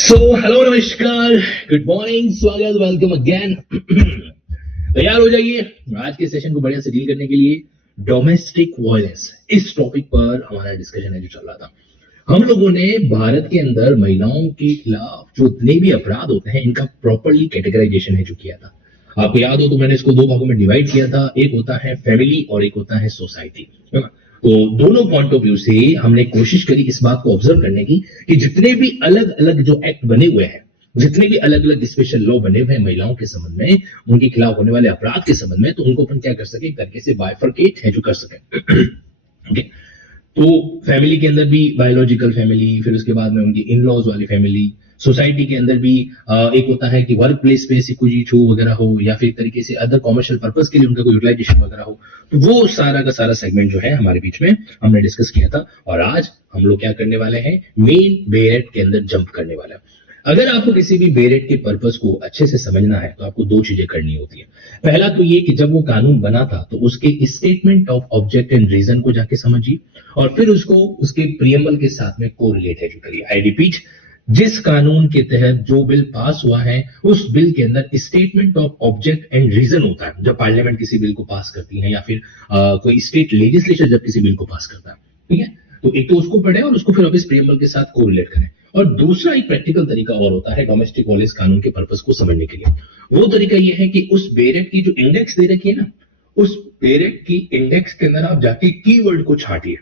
So hello नमस्कार, good morning, स्वागत, welcome again. तैयार हो जाइए आज के सेशन को बढ़िया से डील करने के लिए। डोमेस्टिक वायलेंस इस टॉपिक पर हमारा डिस्कशन है जो चल रहा था। हम लोगों ने भारत के अंदर महिलाओं के खिलाफ जो जितने भी अपराध होते हैं इनका प्रॉपरली कैटेगराइजेशन है जो किया था। आपको याद हो तो मैंने इसको दो भागों में डिवाइड किया था, एक होता है फैमिली और एक होता है सोसाइटी, है ना। तो दोनों पॉइंट ऑफ व्यू से हमने कोशिश करी इस बात को ऑब्जर्व करने की कि जितने भी अलग अलग जो एक्ट बने हुए हैं, जितने भी अलग अलग स्पेशल लॉ बने हुए हैं महिलाओं के संबंध में, उनके खिलाफ होने वाले अपराध के संबंध में, तो उनको अपन क्या कर सके, एक तरीके से बाइफरकेट है जो कर सके। ओके, तो फैमिली के अंदर भी बायोलॉजिकल फैमिली, फिर उसके बाद में उनकी इन लॉज वाली फैमिली, सोसाइटी के अंदर भी एक होता है कि वर्क प्लेस पे ऐसी कोई छू वगैरह हो, या फिर एक तरीके से अदर कॉमर्शियल पर्पस के लिए उनका कोई यूटिलाइजेशन वगैरह हो, तो वो सारा का सारा सेगमेंट जो है हमारे बीच में हमने डिस्कस किया था। और आज हम लोग क्या करने वाले हैं, मेन बेरेट के अंदर जंप करने वाले हैं। अगर आपको किसी भी बेरेट के पर्पस को अच्छे से समझना है तो आपको दो चीजें करनी होती है। पहला तो ये कि जब वो कानून बना था तो उसके statement of object and reason को जाके समझिए, और फिर उसको उसके प्रियम्बल के साथ में कोरिलेट है जो करिए। आई रिपीट, जिस कानून के तहत जो बिल पास हुआ है उस बिल के अंदर statement of object and reason होता है जब पार्लियामेंट किसी बिल को पास करती है, या फिर कोई स्टेट लेजिस्लेचर जब किसी बिल को पास करता है। ठीक है, तो एक तो उसको पढ़े और उसको फिर अब इस प्रियम्बल के साथ कोरिलेट करें। और दूसरा एक प्रैक्टिकल तरीका और होता है डोमेस्टिक वायलेंस कानून के पर्पस को समझने के लिए। वो तरीका ये है कि उस बेरेट की जो इंडेक्स दे रखी है ना, उस बेरेट की इंडेक्स के अंदर आप जाके कीवर्ड को छाटिए।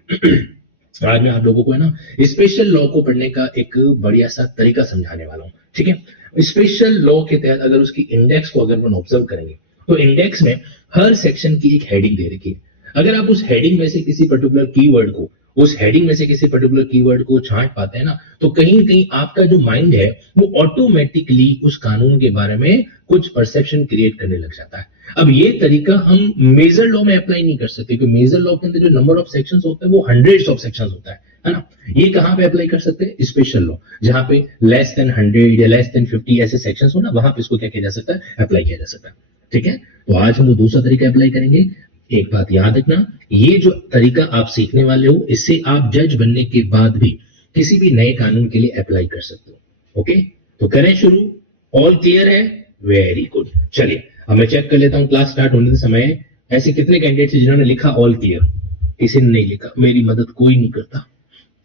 आज मैं आप लोगों को है ना स्पेशल लॉ को पढ़ने का एक बढ़िया सा तरीका समझाने वाला हूं। ठीक है, स्पेशल लॉ के तहत अगर उसकी इंडेक्स को अगर हम ऑब्जर्व करेंगे तो इंडेक्स में हर सेक्शन की एक हेडिंग दे रखी है। अगर आप उस हेडिंग में से किसी पर्टिकुलर कीवर्ड को, उस हेडिंग में से किसी पर्टिकुलर कीवर्ड को छांट पाते हैं ना, तो कहीं कहीं आपका जो माइंड है वो ऑटोमेटिकली उस कानून के बारे में कुछ परसेप्शन क्रिएट करने लग जाता है। अब ये तरीका हम मेजर लॉ में अप्लाई नहीं कर सकते, क्योंकि मेजर लॉ के अंदर जो नंबर ऑफ सेक्शंस होते हैं वो हंड्रेड्स ऑफ सेक्शंस होता है ना। ये कहां पे अप्लाई कर सकते हैं, स्पेशल लॉ, जहां पे लेस देन 100 या लेस देन 50 ऐसे सेक्शंस हो ना, वहां पे इसको क्या किया जा सकता है, अप्लाई किया जा सकता है। ठीक है, तो आज हम वो दूसरा तरीका अप्लाई करेंगे। एक बात याद रखना, ये जो तरीका आप सीखने वाले हो इससे आप जज बनने के बाद भी किसी भी नए कानून के लिए अप्लाई कर सकते हो। ओके, तो करें शुरू। ऑल क्लियर है? Very good. चलिए अब मैं चेक कर लेता हूं क्लास स्टार्ट होने के समय ऐसे कितने कैंडिडेट थे जिन्होंने लिखा ऑल क्लियर। किसी ने नहीं लिखा, मेरी मदद कोई नहीं करता।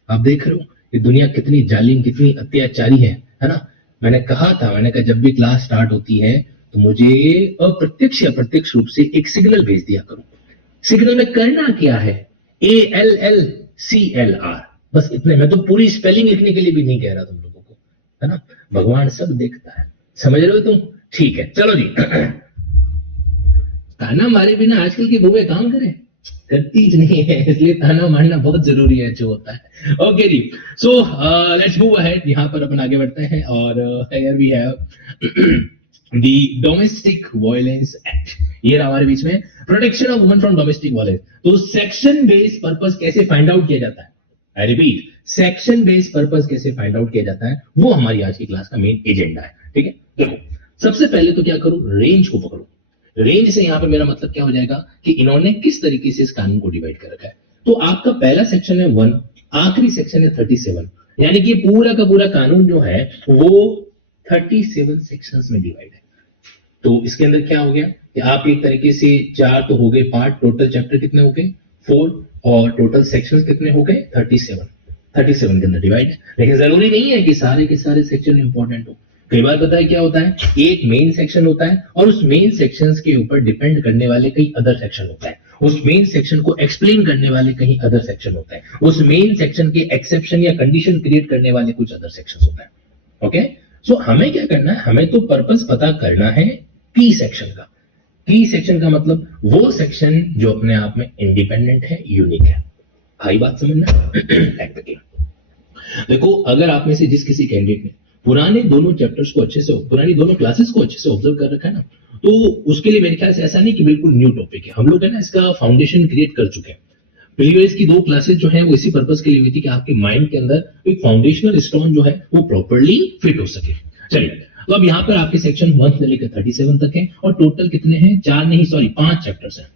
आप देख रहे हो ये दुनिया कितनी जालिम, कितनी अत्याचारी है ना। मैंने कहा था, मैंने कहा जब भी क्लास स्टार्ट होती है तो मुझे अप्रत्यक्ष या प्रत्यक्ष रूप से एक सिग्नल भेज दिया करो। सिग्नल में करना क्या है, ALLCLR, बस इतने। मैं तो पूरी स्पेलिंग लिखने के लिए भी नहीं कह रहा तुम लोगों को, है ना। भगवान सब देखता है, समझ रहे हो तुम? ठीक है, चलो जी। ताना मारे बिना आजकल की बहुएं काम करें, करती ज नहीं है, इसलिए ताना मारना बहुत जरूरी है जो होता है। ओके जी, सो लेट्स मूव अहेड। यहाँ पर अपन आगे बढ़ते हैं और here we have the domestic violence act. ये रहा हमारे बीच में, protection of women from domestic violence. तो सेक्शन बेस्ड पर्पस कैसे फाइंड आउट किया जाता है, I repeat, section based purpose कैसे फाइंड आउट किया जाता है, वो हमारी आज की क्लास का मेन एजेंडा है। ठीक है, देखो सबसे पहले तो क्या करूं, रेंज को पकड़ो। रेंज से यहां पर मेरा मतलब क्या हो जाएगा कि इन्होंने किस तरीके से इस कानून को डिवाइड कर रखा है। तो आपका पहला सेक्शन है 1, आखिरी सेक्शन है 37, यानी कि पूरा का पूरा कानून जो है वो 37 सेक्शंस में डिवाइड है। तो इसके अंदर क्या हो गया कि आप एक तरीके से 4 तो हो गए पार्ट, टोटल चैप्टर कितने हो गए 4, और टोटल सेक्शंस कितने हो गए 37 के अंदर डिवाइड है। लेकिन जरूरी नहीं है कि सारे के सारे सेक्शन इंपॉर्टेंट हो। कई बार पता है क्या होता है, एक मेन सेक्शन होता है और उस मेन सेक्शंस के ऊपर डिपेंड करने वाले कई अदर सेक्शन होता है, उस मेन सेक्शन को एक्सप्लेन करने वाले कहीं अदर सेक्शन होता है, उस मेन सेक्शन के एक्सेप्शन या कंडीशन क्रिएट करने वाले कुछ अदर सेक्शन होता है। ओके, सो हमें क्या करना है, हमें तो पर्पस पता करना है की सेक्शन का। की सेक्शन का मतलब वो सेक्शन जो अपने आप में इंडिपेंडेंट है, यूनिक है। आई बात समझना? देखो अगर आप में से जिस किसी कैंडिडेट ने पुराने दोनों चैप्टर्स को अच्छे से, पुरानी दोनों क्लासेस को अच्छे से ऑब्जर्व कर रखा है ना, तो उसके लिए मेरे ख्याल से ऐसा नहीं कि बिल्कुल न्यू टॉपिक है। हम लोग है ना इसका फाउंडेशन क्रिएट कर चुके हैं। प्रीवियस की 2 क्लासेस जो है वो इसी पर्पस के लिए हुई थी कि आपके माइंड के अंदर एक फाउंडेशनल स्टोन जो है वो प्रॉपर्ली फिट हो सके। चलिए, तो अब यहाँ पर आपके सेक्शन 1 से लेकर 37 तक है, और टोटल कितने हैं, 4 नहीं सॉरी 5 चैप्टर्स हैं।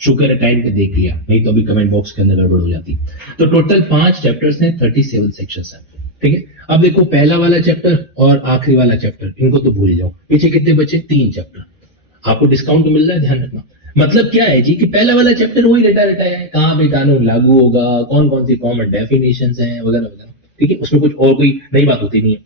शुक्र है टाइम पे देख लिया, नहीं तो अभी कमेंट बॉक्स के अंदर गड़बड़ हो जाती। तो टोटल 5 चैप्टर्स हैं, 37 सेक्शंस हैं। ठीक है, अब देखो पहला वाला चैप्टर और आखिरी वाला चैप्टर, इनको तो भूल जाओ। पीछे कितने बचे? 3 चैप्टर। आपको डिस्काउंट मिल रहा है, ध्यान रखना। मतलब क्या है जी कि पहला वाला चैप्टर वही रटा रटा है, कहाँ पे कानून लागू होगा, कौन कौन सी कॉमन डेफिनेशंस हैं वगैरह वगैरह, ठीक है, उसमें कुछ और कोई नई बात होती नहीं है।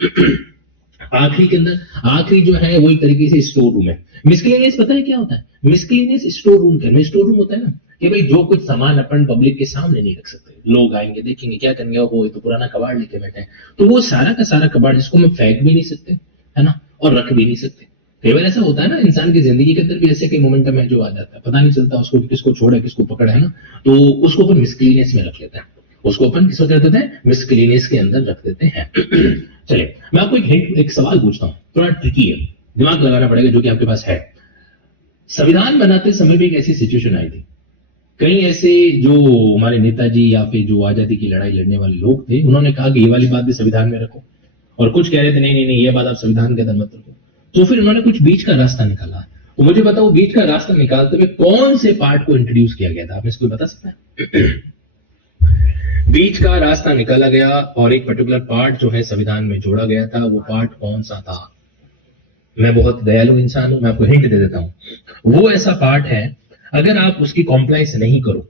आखिरी के अंदर आखिरी जो है वो एक तरीके से स्टोर रूम है। मिसलेनियस पता है क्या होता है? मिसलेनियस स्टोर रूम के स्टोर रूम होता है ना, कि भाई जो कुछ सामान अपन पब्लिक के सामने नहीं रख सकते, लोग आएंगे देखेंगे क्या करेंगे, वो ये तो पुराना कबाड़ लेके बैठे हैं, तो वो सारा का सारा कबाड़ जिसको हम फेंक भी नहीं सकते है ना, और रख भी नहीं सकते। कई बार ऐसा होता है ना, इंसान की जिंदगी के अंदर भी ऐसे कई मोमेंटम है जो आ जाता है, पता नहीं चलता उसको किसको छोड़ा किसको पकड़ा है ना, तो उसको अपन मिसक्लीनियस में रख लेते हैं, उसको अपन किसको कर देते हैं? मिसक्लीनियस के अंदर रख देते हैं। चलिए मैं आपको एक सवाल पूछता हूँ, थोड़ा ट्रिकी है, दिमाग लगाना पड़ेगा, जो कि आपके पास है। संविधान बनाते समय भी एक ऐसी सिचुएशन आई थी, कई ऐसे जो हमारे नेताजी या फिर जो आजादी की लड़ाई लड़ने वाले लोग थे, उन्होंने कहा कि ये वाली बात भी संविधान में रखो, और कुछ कह रहे थे नहीं नहीं नहीं ये बात आप संविधान के अंदर मत रखो। तो फिर उन्होंने कुछ बीच का रास्ता निकाला। तो मुझे बताओ बीच का रास्ता निकालते हुए कौन से पार्ट को इंट्रोड्यूस किया गया था, आप इसको बता सकते हैं? बीच का रास्ता निकाला गया और एक पर्टिकुलर पार्ट जो है संविधान में जोड़ा गया था, वो पार्ट कौन सा था? मैं बहुत दयालु इंसान हूं, मैं आपको हिंट दे देता हूं। वो ऐसा पार्ट है, अगर आप उसकी कॉम्प्लाइंस नहीं करो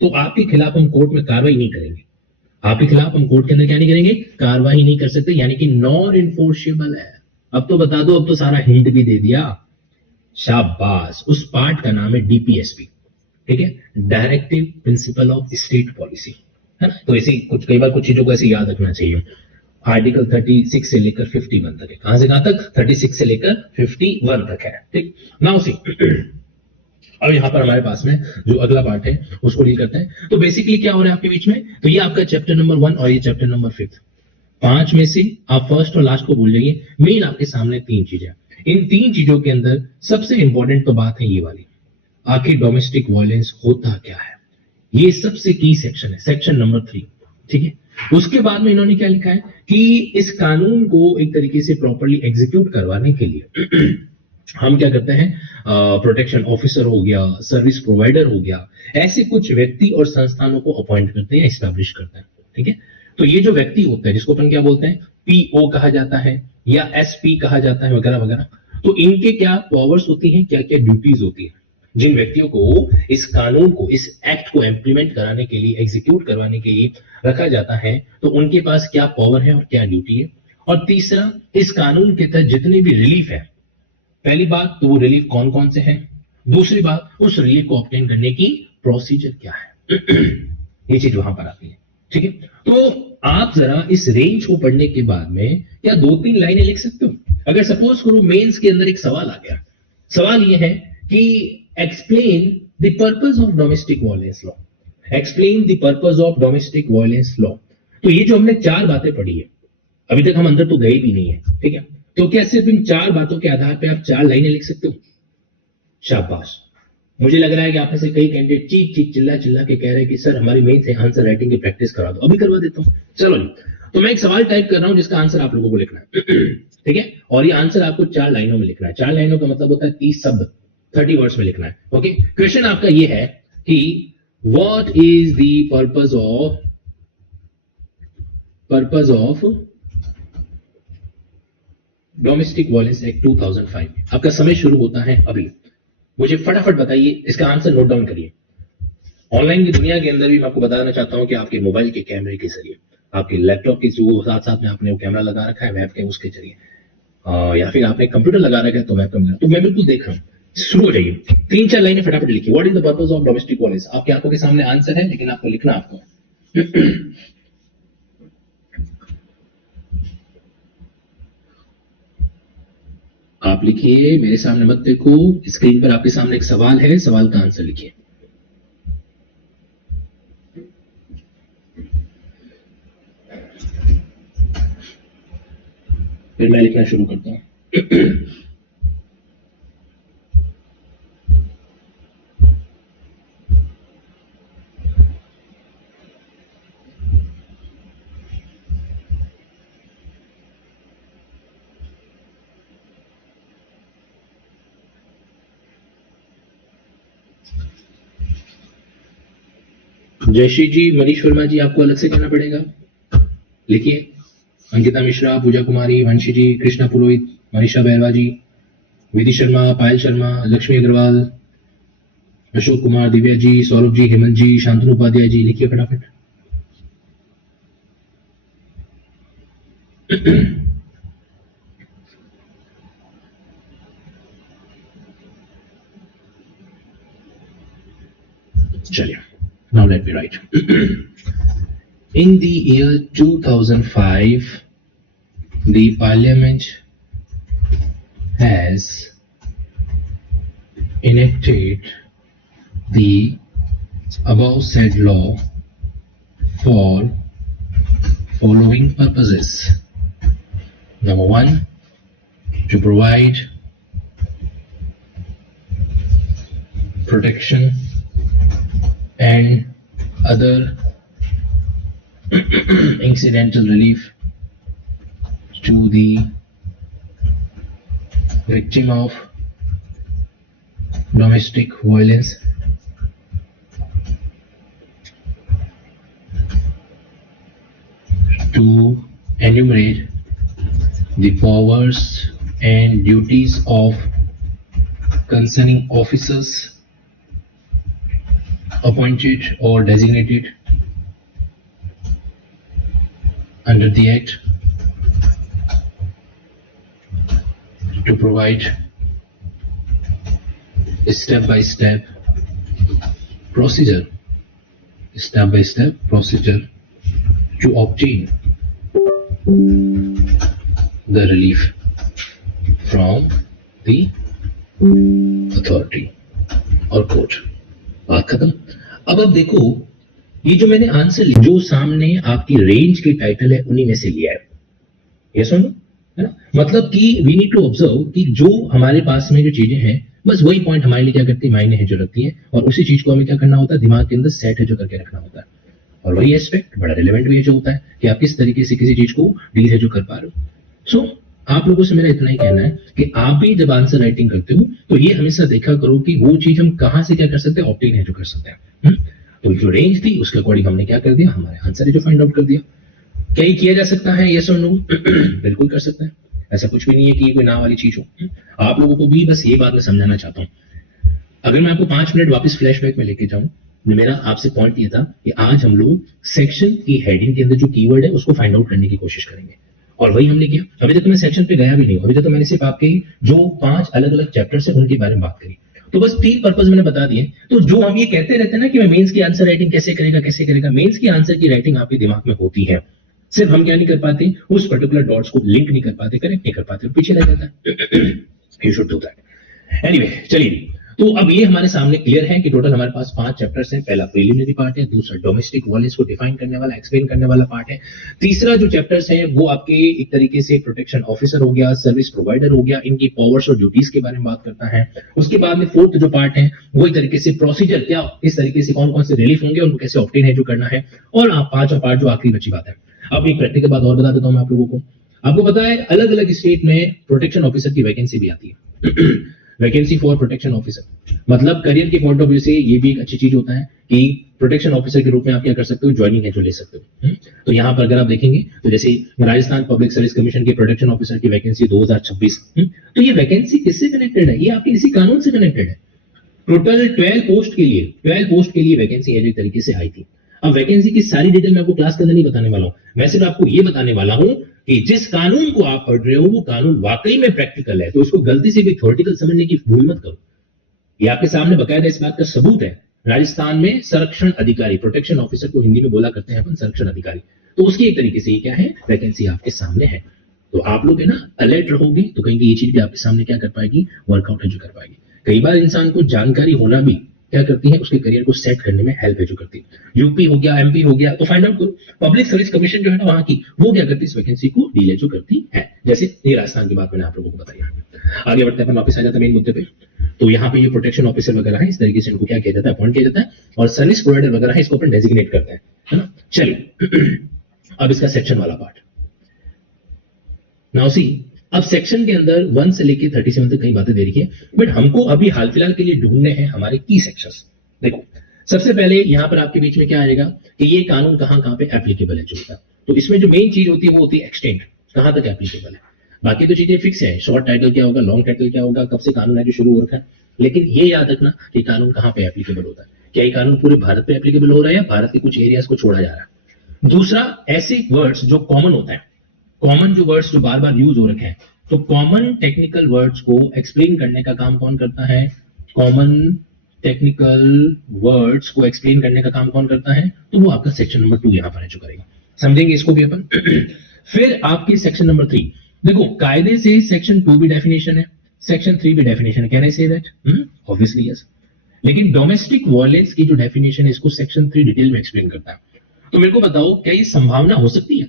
तो आपके खिलाफ हम कोर्ट में कार्रवाई नहीं करेंगे, आपके खिलाफ हम कोर्ट के अंदर क्या नहीं करेंगे? कार्रवाई नहीं कर सकते, यानी कि नॉन इन्फोर्सेबल है। अब तो बता दो, अब तो सारा हिंट भी दे दिया। शाबाश। उस पार्ट का नाम है डीपीएसपी, ठीक है, directive principle of state policy, है ना। तो ऐसे कुछ कई बार कुछ चीजों को ऐसे याद रखना चाहिए। आर्टिकल 36 से लेकर 51 तक है। कहां से कहां तक? 36 से लेकर 51 तक है, ठीक। नाउ सी, अब यहां पर हमारे पास में जो अगला पार्ट है उसको डील करते हैं। तो बेसिकली क्या हो रहा है आपके बीच में? तो ये आपका चैप्टर नंबर 1 और ये चैप्टर नंबर 5। 5 में से आप फर्स्ट और लास्ट को भूल जाइए। मेन आपके सामने 3 चीजें, इन 3 चीजों के अंदर सबसे इंपॉर्टेंट तो बात है ये वाली, आखिर डोमेस्टिक वायलेंस होता क्या है, ये सबसे की सेक्शन है, सेक्शन नंबर 3, ठीक है। उसके बाद में इन्होंने क्या लिखा है कि इस कानून को एक तरीके से प्रॉपर्ली एग्जीक्यूट करवाने के लिए हम क्या करते हैं? प्रोटेक्शन ऑफिसर हो गया, सर्विस प्रोवाइडर हो गया, ऐसे कुछ व्यक्ति और संस्थानों को अपॉइंट करते हैं, एस्टैब्लिश करते हैं, ठीक है। तो ये जो व्यक्ति होता है जिसको अपन क्या बोलते हैं? पीओ कहा जाता है या एसपी कहा जाता है वगैरह वगैरह। तो इनके क्या पावर्स होती हैं, क्या क्या ड्यूटीज होती है? जिन व्यक्तियों को इस कानून को, इस एक्ट को इंप्लीमेंट कराने के लिए, एग्जीक्यूट करवाने के लिए रखा जाता है, तो उनके पास क्या पावर है और क्या ड्यूटी है। और तीसरा, इस कानून के तहत जितने भी रिलीफ है, पहली बात तो वो रिलीफ कौन कौन से हैं, दूसरी बात उस रिलीफ को ऑब्टेन करने की प्रोसीजर क्या है। ये चीज वहां पर आती है, ठीक है। तो आप जरा इस रेंज को पढ़ने के बाद में क्या 2-3 लाइनें लिख सकते हो? अगर सपोज करो मेंस के अंदर एक सवाल आ गया, सवाल ये है कि explain the purpose of domestic violence law, explain the purpose of domestic violence law. तो ये जो हमने 4 बातें पढ़ी है, अभी तक हम अंदर तो गए भी नहीं है, ठीक है। तो क्या सिर्फ इन 4 बातों के आधार पे आप 4 लाइनें लिख सकते हो? शाबाश। मुझे लग रहा है कि आप में से कई कैंडिडेट चीख चीख चिल्ला चिल्ला के कह रहे हैं कि सर हमारी मेन से आंसर राइटिंग की प्रैक्टिस करा दो। अभी करवा देता हूं, चलो जी। तो मैं एक सवाल टाइप कर रहा हूं जिसका आंसर आप लोगों को लिखना है, ठीक है। और ये आंसर आपको 4 लाइनों में लिखना है। 4 लाइनों का मतलब होता है 30 शब्द, 30 वर्ड्स में लिखना है, ओके। क्वेश्चन आपका ये है कि what is the purpose of domestic violence act 2005। आपका समय शुरू होता है अभी। मुझे फटाफट बताइए, इसका आंसर नोट डाउन करिए। ऑनलाइन की दुनिया के अंदर भी मैं आपको बताना चाहता हूं कि आपके मोबाइल के कैमरे के जरिए, आपके लैपटॉप के जो साथ साथ में आपने वो कैमरा लगा रखा है वेब कैम, उसके जरिए, या फिर आपने कंप्यूटर लगा रखा है तो वेब कैम, तो मैं बिल्कुल देख रहा हूं। शुरू हो जाइए, 3-4 लाइनें फटाफट लिखिए। What is the purpose of domestic violence. आपकी आंखों के सामने आंसर है, लेकिन आपको लिखना आपको आप लिखिए, मेरे सामने मत देखो, स्क्रीन पर आपके सामने एक सवाल है, सवाल का आंसर लिखिए। फिर मैं लिखना शुरू करता हूं। जयश्री जी, मनीष वर्मा जी, आपको अलग से कहना पड़ेगा, लिखिए। अंकिता मिश्रा, पूजा कुमारी, वंशी जी, कृष्णा पुरोहित, मनीषा बहरवा जी, विधि शर्मा, पायल शर्मा, लक्ष्मी अग्रवाल, अशोक कुमार, दिव्या जी, सौरभ जी, हेमंत जी, शांतनु उपाध्याय जी, लिखिए फटाफट। चलिए, now let me write. In the year 2005, the Parliament has enacted the above said law for following purposes. Number one, to provide protection and other incidental relief to the victim of domestic violence, to enumerate the powers and duties of concerning officers appointed or designated under the Act, to provide a step-by-step procedure to obtain the relief from the authority और court. बात खत्म। अब देखो, ये जो मैंने answer लिया, जो सामने आपकी रेंज के टाइटल है उन्हीं में से लिया है, ये सुनो, है ना? मतलब कि वी नीड टू ऑब्जर्व कि जो हमारे पास में जो चीजें हैं, बस वही पॉइंट हमारे लिए क्या करती है, मायने है जो रखती है, और उसी चीज को हमें क्या करना होता है, दिमाग के अंदर सेट है जो करके रखना होता है। और वही एस्पेक्ट बड़ा रिलेवेंट भी है जो होता है कि आप किस तरीके से किसी चीज को डील है जो कर पा रहे हो। सो आप लोगों से मेरा इतना ही कहना है कि आप भी जब आंसर राइटिंग करते हो तो ये हमेशा देखा करो कि वो चीज हम कहां से क्या कर सकते हैं, ऑब्टेन है जो कर सकते हैं। तो जो रेंज थी उसके अकॉर्डिंग हमने क्या कर दिया, हमारे आंसर है जो फाइंड आउट कर दिया। क्या ये किया जा सकता है, यस और नो? बिल्कुल कर सकते हैं, ऐसा कुछ भी नहीं है कि ये कोई ना वाली चीज हो। आप लोगों को भी बस ये बात मैं समझाना चाहता हूँ। अगर मैं आपको 5 मिनट वापस फ्लैशबैक में लेके जाऊं, मेरा आपसे पॉइंट ये था कि आज हम लोग सेक्शन की हेडिंग के अंदर जो कीवर्ड है उसको फाइंड आउट करने की कोशिश करेंगे, और वही हमने किया। अभी तक तो मैं सेक्शन पे गया भी नहीं हूं, अभी तक तो मैंने सिर्फ आपके जो 5 अलग अलग चैप्टर्स है उनके बारे में बात करी। तो बस 3 पर्पस मैंने बता दिए। तो जो हम ये कहते रहते हैं ना कि मैं मेंस की आंसर राइटिंग कैसे करेगा, मेंस की आंसर की राइटिंग आपके दिमाग में होती है, सिर्फ हम क्या नहीं कर पाते, उस पर्टिकुलर डॉट्स को लिंक नहीं कर पाते, कनेक्ट नहीं कर पाते, पीछे रह जाता है। You should do that. Anyway, चलिए, तो अब ये हमारे सामने क्लियर है कि टोटल हमारे पास 5 चैप्टर्स हैं। पहला प्रीलिमिनरी पार्ट है, दूसरा डोमेस्टिक वायलेंस को डिफाइन करने वाला, एक्सप्लेन करने वाला पार्ट है, तीसरा जो चैप्टर्स है वो आपके एक तरीके से प्रोटेक्शन ऑफिसर हो गया, सर्विस प्रोवाइडर हो गया, इनकी पावर्स और ड्यूटीज के बारे में बात करता है। उसके बाद में फोर्थ जो पार्ट है वो एक तरीके से प्रोसीजर, क्या इस तरीके से कौन कौन से रिलीफ होंगे, उनको कैसे ऑब्टेन है जो करना है, और आप 5वां पार्ट जो आखिरी बची बात है। अब एक प्रैक्टिकल बात और बता देता हूं मैं आप लोगों को। आपको पता है अलग अलग स्टेट में प्रोटेक्शन ऑफिसर की वैकेंसी भी आती है। वैकेंसी फॉर प्रोटेक्शन ऑफिसर, मतलब करियर के पॉइंट ऑफ व्यू से ये भी एक अच्छी चीज होता है कि प्रोटेक्शन ऑफिसर के रूप में आप क्या कर सकते हो, ज्वाइनिंग है जो ले सकते हो। तो यहाँ पर अगर आप देखेंगे तो जैसे राजस्थान पब्लिक सर्विस कमीशन के प्रोटेक्शन ऑफिसर की वैकेंसी 2026, तो ये वैकेंसी किससे कनेक्टेड है, ये आपके इसी कानून से कनेक्टेड है। टोटल 12 पोस्ट के लिए वैकेंसी है जो तरीके से आई थी। अब वैकेंसी की सारी डिटेल मैं आपको क्लास के अंदर नहीं बताने वाला हूं, मैं सिर्फ आपको ये बताने वाला हूं कि जिस कानून को आप पढ़ रहे हो वो कानून वाकई में प्रैक्टिकल है, तो उसको गलती से भी थ्योरेटिकल समझने की भूल मत करो। ये आपके सामने बकायदा इस बात का सबूत है। राजस्थान में संरक्षण अधिकारी, प्रोटेक्शन ऑफिसर को हिंदी में बोला करते हैं अपन संरक्षण अधिकारी, तो उसकी एक तरीके से ये क्या है, वैकेंसी आपके सामने है। तो आप लोग है ना अलर्ट रहोगे तो कहीं ये चीज भी आपके सामने क्या कर पाएगी, वर्कआउट है जो कर पाएगी। कई बार इंसान को जानकारी होना भी क्या करती है, उसके करियर को सेट करने में हेल्प है जो करती है। यूपी हो गया, एमपी हो गया, तो फाइंड आउट करो। पब्लिक सर्विस कमीशन जो है ना वहां की, वो क्या करती है, इस वैकेंसी को डील जो करती है। जैसे ये राजस्थान की बात मैंने आप लोगों को बताई। आगे बढ़ते हैं, वापस आ जाता है मेन मुद्दे पे। तो यहाँ पे ये प्रोटेक्शन ऑफिसर वगैरह है, इस तरीके से इनको क्या किया जाता है, अपॉइंट किया जाता है, और सर्विस प्रोवाइडर वगैरह है इसको अपन डेजिग्नेट करते हैं, है ना। चलिए अब इसका सेक्शन वाला पार्ट। नाउ सी, अब सेक्शन के अंदर 1 से लेके 37 तक कई बातें दे रही है, बट हमको अभी हाल फिलहाल के लिए ढूंढने हैं हमारे की सेक्शंस। देखो सबसे पहले यहां पर आपके बीच में क्या आएगा कि ये कानून कहां कहां पे एप्लीकेबल है जो होता है। तो इसमें जो मेन चीज होती है वो होती है एक्सटेंट, कहां तक एप्लीकेबल है। बाकी तो चीजें फिक्स है, शॉर्ट टाइटल क्या होगा, लॉन्ग टाइटल क्या होगा, कब से कानून है जो शुरू हो रखा है, लेकिन ये याद रखना कि कानून कहां पे एप्लीकेबल होता है। क्या ये कानून पूरे भारत पे एप्लीकेबल हो रहा है या भारत के कुछ एरियाज को छोड़ा जा रहा है। दूसरा, ऐसे वर्ड्स जो कॉमन होता है, कॉमन जो वर्ड्स जो बार बार यूज हो रखे हैं, तो कॉमन टेक्निकल वर्ड्स को एक्सप्लेन करने का काम कौन करता है, कॉमन टेक्निकल वर्ड्स को एक्सप्लेन करने का काम कौन करता है, तो वो आपका सेक्शन नंबर 2 यहां पर है जो करेगा। समझेंगे इसको भी अपन। फिर आपकी सेक्शन नंबर 3, देखो कायदे से सेक्शन 2 भी डेफिनेशन है, सेक्शन 3 भी डेफिनेशन है, can I say that? Obviously yes. लेकिन डोमेस्टिक वायलेंस की जो डेफिनेशन है इसको सेक्शन 3 डिटेल में एक्सप्लेन करता है। तो मेरे को बताओ क्या ये संभावना हो सकती है,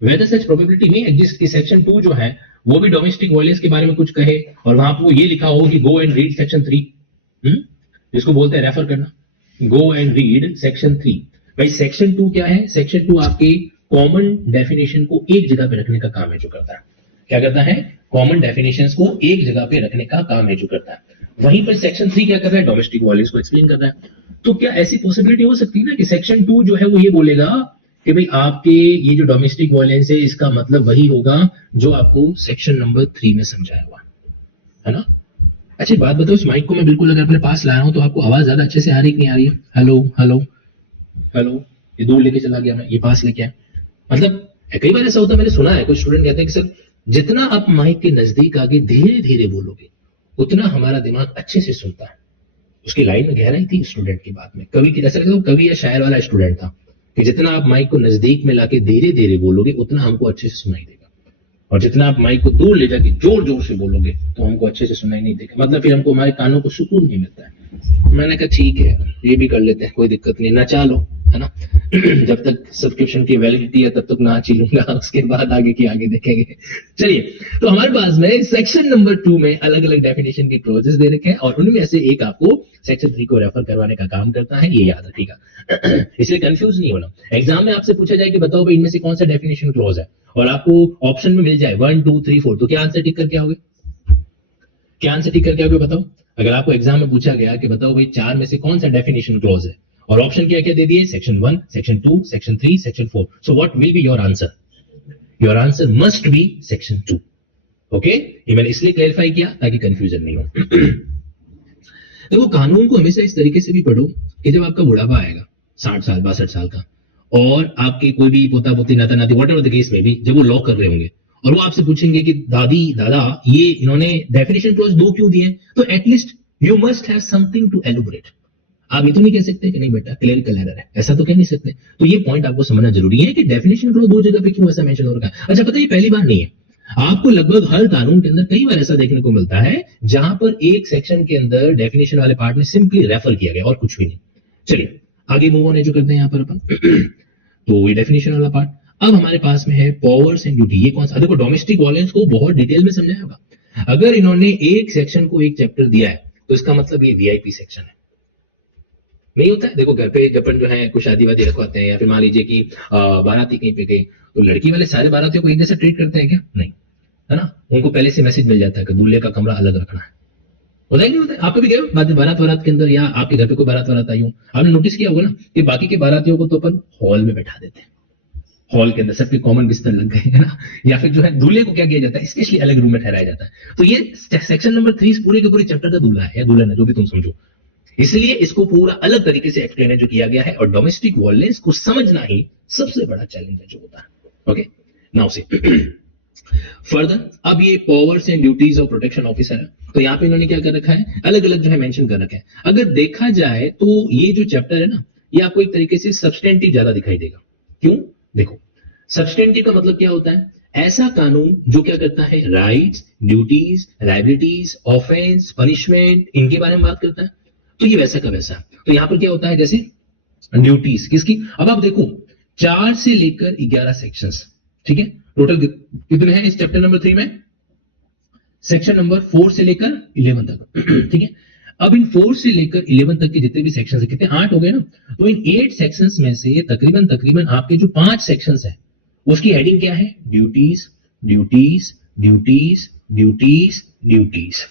वेदर सच प्रोबेबिलिटी में एग्जिस्ट कि सेक्शन 2 जो है वो भी डोमेस्टिक वायलेंस के बारे में कुछ कहे और वहां पर वो ये लिखा हो कि गो एंड रीड सेक्शन 3, जिसको बोलते हैं रेफर करना, गो एंड रीड सेक्शन 3। भाई सेक्शन 2 क्या है, सेक्शन 2 आपके कॉमन डेफिनेशन को एक जगह पे रखने का काम है जो करता है। क्या करता है, कॉमन डेफिनेशंस को एक जगह पे रखने का काम है जो करता है। वहीं पर सेक्शन 3 क्या कर रहा है, डोमेस्टिक वायलेंस को एक्सप्लेन कर रहा है। तो क्या ऐसी पॉसिबिलिटी हो सकती है ना कि सेक्शन 2 जो है वो ये बोलेगा कि भाई आपके ये जो डोमेस्टिक वायलेंस है इसका मतलब वही होगा जो आपको सेक्शन नंबर 3 में समझाया हुआ है ना। अच्छा बात बताओ, इस माइक को मैं बिल्कुल अगर अपने पास ला रहा हूं तो आपको आवाज ज्यादा अच्छे से आ रही कि नहीं आ रही है? हेलो हेलो हेलो, ये दूर लेके चला गया मैं, ये पास लेके आया। मतलब कई बार ऐसा होता है, मैंने सुना है कुछ स्टूडेंट कहते हैं कि सर जितना आप माइक के नजदीक आगे धीरे धीरे बोलोगे उतना हमारा दिमाग अच्छे से सुनता है। उसकी लाइन में गहराई थी स्टूडेंट की बात में, कवि की, ऐसा कवि या शायर वाला स्टूडेंट था कि जितना आप माइक को नजदीक में लाके धीरे धीरे बोलोगे उतना हमको अच्छे से सुनाई देगा, और जितना आप माइक को दूर ले जाके जोर जोर से बोलोगे तो हमको अच्छे से सुनाई नहीं देगा, मतलब फिर हमको हमारे कानों को सुकून नहीं मिलता है। मैंने कहा ठीक है ये भी कर लेते हैं, कोई दिक्कत नहीं, नचा लो है ना। जब तक सब्सक्रिप्शन की वैलिडिटी है तब तक नाच ही लूंगा, उसके बाद आगे की आगे देखेंगे। चलिए, तो हमारे पास में सेक्शन नंबर 2 में अलग अलग डेफिनेशन के क्लोजेस दे रखे हैं और उनमें से एक आपको सेक्शन 3 को रेफर करवाने का काम करता है, ये याद रखिएगा। इसलिए कंफ्यूज नहीं होना। एग्जाम में आपसे पूछा जाए कि बताओ भाई इनमें से कौन सा डेफिनेशन क्लोज है और आपको ऑप्शन में मिल जाए 1 2 3 4, तो क्या आंसर टिक करके आओगे? क्या आंसर टिक करके आओगे बताओ? अगर आपको एग्जाम में पूछा गया कि बताओ भाई 4 में से कौन सा डेफिनेशन क्लोज है और ऑप्शन क्या क्या दे दिए, section 1, section 2, section 3, section 4, so what will be your answer? Your answer must be section 2। Okay, ये मैंने इसलिए क्लैरिफाई किया ताकि कंफ्यूजन नहीं हो। देखो कानून को हमेशा इस तरीके से भी पढ़ो कि जब आपका बुढ़ापा आएगा 60 साल 62 साल का और आपके कोई भी पोता पोती नाता नाती वॉट एवर द केस में भी, जब वो लॉ कर रहे होंगे और वो आपसे पूछेंगे कि दादी दादा ये इन्होंने डेफिनेशन क्लॉज 2 क्यों दिए, तो at least you must have something to elaborate. आप ये तो नहीं कह सकते कि नहीं बेटा क्लेरिकल एरर है, ऐसा तो कह नहीं सकते। तो ये पॉइंट आपको समझना जरूरी है कि डेफिनेशन क्लॉज 2 जगह पे क्यों ऐसा मेंशन हो रखा है। अच्छा पता है ये पहली बार नहीं है, आपको लगभग हर कानून के अंदर कई बार ऐसा देखने को मिलता है जहां पर एक सेक्शन के अंदर डेफिनेशन वाले पार्ट में सिंपली रेफर किया गया और कुछ भी नहीं। चलिए आगे मूव ऑन जो करते हैं यहां पर अपन। तो ये डेफिनेशन वाला पार्ट। अब हमारे पास में है पावर्स एंड ड्यूटी। ये कौन सा, देखो डोमेस्टिक वायलेंस को बहुत डिटेल में समझाया होगा। अगर इन्होंने एक सेक्शन को एक चैप्टर दिया है तो इसका मतलब ये वीआईपी सेक्शन है। नहीं होता है, देखो घर पे जब जो है कुछ शादी वादी रखवाते हैं या फिर मान लीजिए कि बाराती कहीं पे गई तो लड़की वाले सारे बारातियों को एक जैसा ट्रीट करते हैं क्या? नहीं, है ना। उनको पहले से मैसेज मिल जाता है कि दूल्हे का कमरा अलग रखना है। होता है नहीं होता है? आप कभी गए बारात वारात के अंदर या आपके घर पे कोई बारात वारात आई हो, आपने नोटिस किया होगा ना कि बाकी के बारातियों को तो अपन हॉल में बैठा देते हैं, हॉल के अंदर सबके कॉमन बिस्तर लग गए है ना, या फिर जो है दूल्हे को क्या किया जाता है स्पेशली अलग रूम में ठहराया जाता है। तो ये सेक्शन नंबर 3 पूरे के पूरे चैप्टर का दूल्हा है या दुल्हन है, जो भी तुम समझो, इसलिए इसको पूरा अलग तरीके से एक्सप्लेन जो किया गया है। और डोमेस्टिक वायलेंस को समझना ही सबसे बड़ा चैलेंज है जो होता है। ओके, नाउ से फर्दर, अब ये powers and duties of protection officer है, तो यहाँ पे इन्होंने क्या कर रखा है, अलग अलग जो है मेंशन कर रखा है। अगर देखा जाए तो ये जो चैप्टर है ना, ये आपको एक तरीके से सब्सटेंटिव ज्यादा दिखाई देगा। क्यों? देखो सब्सटेंटिव का मतलब क्या होता है, ऐसा कानून जो क्या करता है rights, duties, liabilities, offence, punishment, इनके बारे में बात करता है। तो ये वैसा का वैसा। तो यहां पर क्या होता है, जैसे ड्यूटीज किसकी, अब आप देखो 4 से लेकर 11 सेक्शंस, ठीक है, टोटल कितने हैं इस चैप्टर नंबर 3 में, सेक्शन नंबर 4 से लेकर 11 तक, ठीक है। अब इन 4 से लेकर 11 तक के जितने भी सेक्शंस है, कितने 8 हो गए ना, तो इन 8 सेक्शंस में से तकरीबन आपके जो 5 सेक्शंस है उसकी हेडिंग क्या है, duties duties duties duties duties.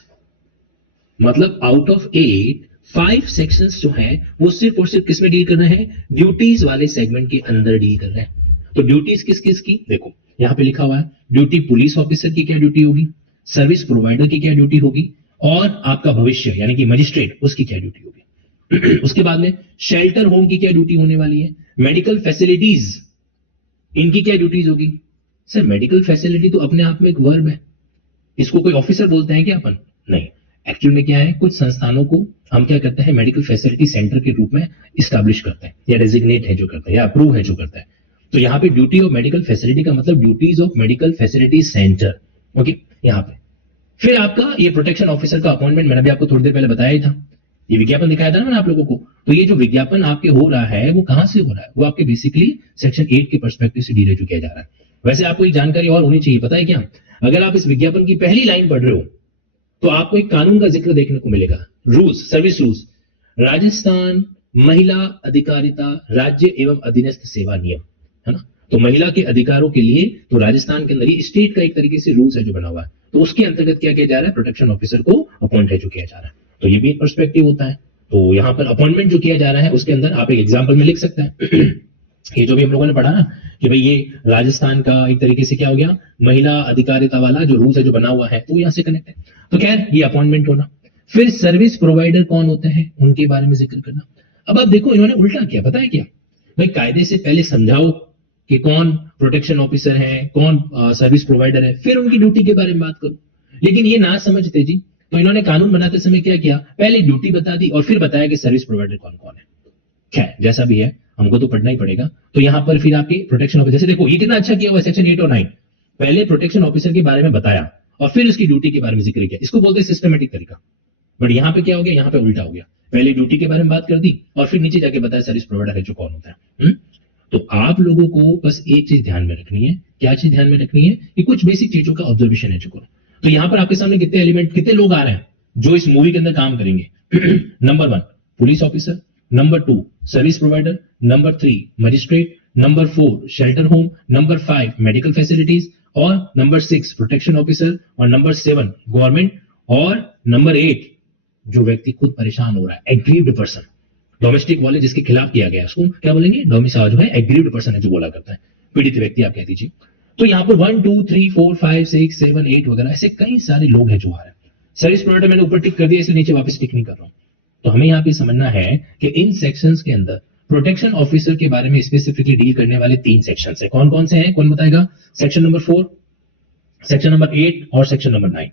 मतलब आउट ऑफ 8 5 सेक्शंस जो हैं वो सिर्फ और सिर्फ किस में डील कर रहे हैं, ड्यूटीज वाले सेगमेंट के अंदर डील कर रहे हैं। तो ड्यूटीज किस किस की, देखो यहां पे लिखा हुआ है, ड्यूटी पुलिस ऑफिसर की क्या ड्यूटी होगी, सर्विस प्रोवाइडर की क्या ड्यूटी होगी, और आपका भविष्य यानी कि मजिस्ट्रेट उसकी क्या ड्यूटी होगी। उसके बाद में शेल्टर होम की क्या ड्यूटी होने वाली है, मेडिकल फैसिलिटीज इनकी क्या ड्यूटीज होगी। सर मेडिकल फैसिलिटी तो अपने आप में एक वर्ब है, इसको कोई ऑफिसर बोलते हैं क्या अपन, नहीं। एक्चुअल में क्या है, कुछ संस्थानों को हम क्या करते हैं मेडिकल फैसिलिटी सेंटर के रूप में इस्टेब्लिश करते हैं, या डेजिग्नेट है जो करता है, या अप्रूव है जो करता है। तो यहाँ पे ड्यूटी ऑफ मेडिकल फैसिलिटी का मतलब duties of medical facility centre, okay. यहाँ पे फिर आपका ये प्रोटेक्शन ऑफिसर का अपॉइंटमेंट मैंने भी आपको थोड़ी देर पहले बताया ही था, ये विज्ञापन दिखाया था ना मैंने आप लोगों को। तो ये जो विज्ञापन आपके हो रहा है वो कहां से हो रहा है, वो आपके बेसिकली सेक्शन 8 के पर्सपेक्टिव से डील किया जा रहा है। वैसे आपको एक जानकारी और होनी चाहिए, पता है क्या, अगर आप इस विज्ञापन की पहली लाइन पढ़ रहे हो तो आपको एक कानून का जिक्र देखने को मिलेगा, रूल्स, सर्विस रूल्स, राजस्थान महिला अधिकारिता राज्य एवं अधीनस्थ सेवा नियम, है ना। तो महिला के अधिकारों के लिए तो राजस्थान के अंदर स्टेट का एक तरीके से रूल्स है जो बना हुआ है, तो उसके अंतर्गत क्या किया जा रहा है, प्रोटेक्शन ऑफिसर को अपॉइंट है जो किया जा रहा है। तो ये भी एक पर्सपेक्टिव होता है। तो यहाँ पर अपॉइंटमेंट जो किया जा रहा है उसके अंदर आप एक एग्जाम्पल में लिख सकते हैं। ये जो भी हम लोगों ने पढ़ा ना कि भाई ये राजस्थान का एक तरीके से क्या हो गया, महिला अधिकारिता वाला जो रूल्स है जो बना हुआ है, तो यहाँ से कनेक्ट है। तो खैर ये अपॉइंटमेंट होना। फिर सर्विस प्रोवाइडर कौन होते हैं उनके बारे में जिक्र करना। अब आप देखो इन्होंने उल्टा किया, पता है क्या, भाई कायदे से पहले समझाओ कि कौन प्रोटेक्शन ऑफिसर है, कौन सर्विस प्रोवाइडर है, फिर उनकी ड्यूटी के बारे में बात करो। लेकिन ये ना समझते जी, तो इन्होंने कानून बनाते समय क्या किया, पहले ड्यूटी बता दी और फिर बताया कि सर्विस प्रोवाइडर कौन कौन है। खैर जैसा भी है हमको तो पढ़ना ही पड़ेगा। तो यहां पर फिर आपकी प्रोटेक्शन ऑफिसर, जैसे देखो ये कितना अच्छा किया हुआ सेक्शन 8 और 9, पहले प्रोटेक्शन ऑफिसर के बारे में बताया और फिर उसकी ड्यूटी के बारे में जिक्र किया, इसको बोलते हैं सिस्टमेटिक तरीका। बट यहाँ पे क्या हो गया, यहाँ पे उल्टा हो गया, पहले ड्यूटी के बारे में बात कर दी और फिर नीचे जाके बताया सर्विस प्रोवाइडर है जो कौन होता है। तो आप लोगों को बस एक चीज ध्यान में रखनी है, क्या चीज ध्यान में रखनी है कि कुछ बेसिक चीजों का ऑब्जर्वेशन है जो करो। तो यहाँ पर आपके सामने कितने एलिमेंट, कितने लोग आ रहे हैं जो इस मूवी के अंदर काम करेंगे। Number 1 police officer, number 2 service provider, number 3 magistrate, number 4 shelter home, number 5 medical facilities, और नंबर 6 प्रोटेक्शन ऑफिसर, और नंबर 7 गवर्नमेंट, और नंबर 8 जो व्यक्ति खुद परेशान हो रहा है, एग्रीव्ड पर्सन। डोमेस्टिक वायलेंस जिसके खिलाफ किया गया उसको क्या बोलेंगे, डोमिसाइल जो है एग्रीव्ड पर्सन है जो बोला करता है, पीड़ित व्यक्ति आप कह दीजिए। तो यहाँ पर 1 2 3 4 5 6 7 8 वगैरह ऐसे कई सारे लोग हैं जो आ रहे हैं। सर्विस प्रोवाइडर मैंने ऊपर टिक कर दिया इसलिए नीचे वापस टिक नहीं कर रहा हूं। तो हमें यहाँ पे समझना है कि इन सेक्शंस के अंदर प्रोटेक्शन ऑफिसर के बारे में स्पेसिफिकली डील करने वाले 3 सेक्शंस हैं। कौन कौन से हैं, कौन बताएगा, सेक्शन नंबर 4, सेक्शन नंबर 8 और सेक्शन नंबर 9।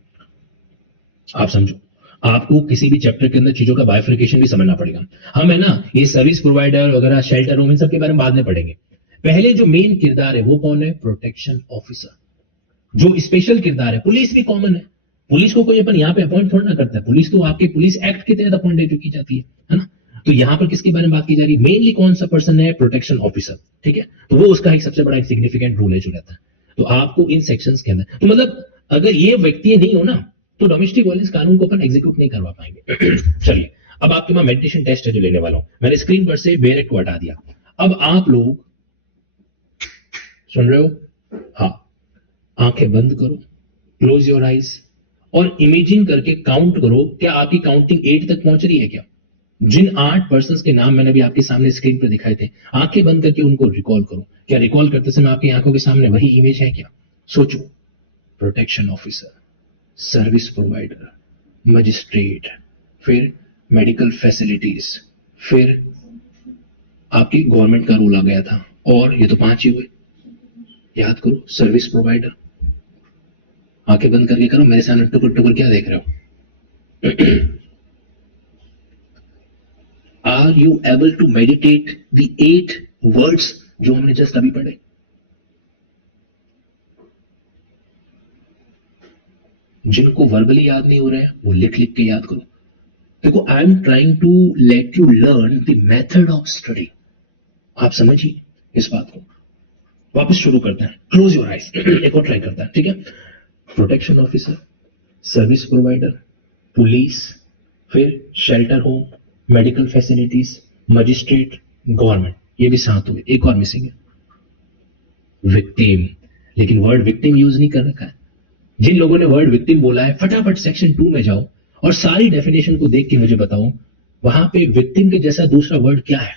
आप समझो, आपको किसी भी चैप्टर के अंदर चीजों का बाइफर्केशन भी समझना पड़ेगा। हम है ना ये सर्विस प्रोवाइडर वगैरह शेल्टर होम इन सब के बारे में बाद में पढ़ेंगे। पहले जो मेन किरदार है वो कौन है, प्रोटेक्शन ऑफिसर। जो स्पेशल किरदार है, पुलिस भी कॉमन है, पुलिस को कोई अपन यहाँ पे अपॉइंट थोड़ा ना करता है, पुलिस तो आपके पुलिस एक्ट के तहत अपॉइंट जो की जाती है ना। तो यहाँ पर किसके बारे में बात की जा रही है, मेनली कौन सा पर्सन है, प्रोटेक्शन ऑफिसर, ठीक है। तो वो उसका एक सबसे बड़ा एक सिग्निफिकेंट रोल है जो रहता है। तो आपको इन सेक्शंस के अंदर, तो मतलब अगर ये व्यक्ति नहीं हो ना तो डोमेस्टिक वायलेंस कानून को अपन एग्जीक्यूट नहीं करवा पाएंगे। चलिए अब आपके पास मेडिटेशन टेस्ट है जो लेने वाला हूं, मैंने स्क्रीन पर से बेयर को हटा दिया। अब आप लोग सुन रहे हो, हाँ, आंखें बंद करो, क्लोज योर आईज, और इमेजिन करके काउंट करो, क्या आपकी काउंटिंग 8 तक पहुंच रही है क्या। जिन 8 पर्संस के नाम मैंने भी आपके सामने स्क्रीन पर दिखाए थे, आंखें बंद करके उनको रिकॉल करो। क्या रिकॉल करते समय आपकी आंखों के सामने वही इमेज है क्या, सोचो। Protection officer, service provider, magistrate, फिर मेडिकल फैसिलिटीज, फिर आपकी गवर्नमेंट का रूल आ गया था, और ये तो 5 ही हुए। याद करो, सर्विस प्रोवाइडर, आंखें बंद करके करो, मेरे सामने टुकुर टुकुर क्या देख रहे हो। Are you able to meditate the 8 words जो हमने जस्ट अभी पढ़े। जिनको वर्बली याद नहीं हो रहा है वो लिख लिख के याद करो। देखो, I am trying to let you learn the method of study. आप समझिए इस बात को। वापस शुरू करते हैं, क्लोज योर आइज, एक और ट्राई करता है, ठीक है। Protection officer, service provider, police, फिर shelter home, medical facilities, magistrate, government, ये भी 7 हुए। एक और मिसिंग है, विक्टिम। लेकिन वर्ड विक्टिम यूज नहीं कर रखा है। जिन लोगों ने वर्ड विक्टिम बोला है, फटाफट सेक्शन 2 में जाओ और सारी डेफिनेशन को देख के मुझे बताओ वहां पे विक्टिम के जैसा दूसरा वर्ड क्या है?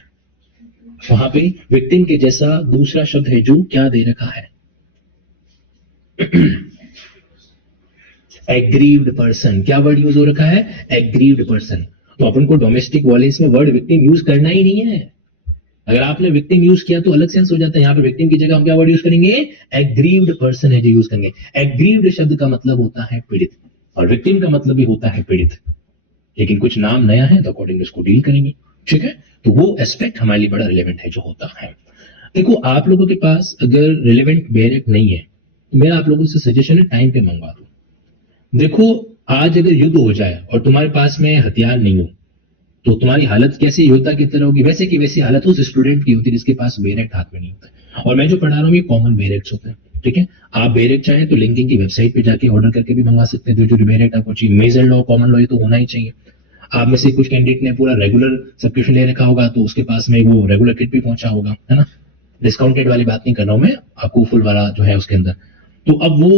वहां पे विक्टिम के जैसा दूसरा शब्द है जो क्या दे रखा है? Aggrieved person. क्या वर्ड यूज हो रखा है? Aggrieved person. तो अपन को डोमेस्टिक वायलेंस में वर्ड विक्टिम यूज करना ही नहीं है। अगर आपने विक्टिम यूज किया तो अलग सेंस हो जाता है। यहां पे विक्टिम की जगह हम क्या वर्ड यूज करेंगे? एग्रीव्ड पर्सन है जो यूज करेंगे। एग्रीव्ड शब्द का मतलब होता है पीड़ित, और विक्टिम का मतलब भी होता है पीड़ित, लेकिन कुछ नाम नया है तो अकॉर्डिंग उसको डील करेंगे। ठीक है, तो वो एस्पेक्ट हमारे लिए बड़ा रिलेवेंट है जो होता है। देखो, आप लोगों के पास अगर रिलेवेंट बेरेक नहीं है तो मेरा आप लोगों से सजेशन है टाइम पे मंगवा दो। देखो, आज अगर युद्ध हो जाए और तुम्हारे पास में हथियार नहीं हो तो तुम्हारी हालत कैसी योद्धा की तरह होगी? वैसे की वैसी हालत उस स्टूडेंट की होती है जिसके पास बेरेक्ट हाथ में नहीं होता। और मैं जो पढ़ा रहा हूँ ये कॉमन बेरेक्ट्स होते हैं। ठीक है, आप बेरेक्ट चाहें तो लिंकिंग की वेबसाइट पे जाके ऑर्डर करके भी मंगवा सकते हैं। जो जो बेरेक्ट आपको चाहिए, मेजर लॉ, कॉमन लॉ, ये तो होना ही चाहिए। आप में से कुछ कैंडिडेट ने पूरा रेगुलर सब्सक्रिप्शन ले रखा होगा तो उसके पास में वो रेगुलर किट भी पहुंचा होगा, है ना। डिस्काउंटेड वाली बात नहीं कर रहा हूं मैं, आपको फुल वाला जो है उसके अंदर। तो अब वो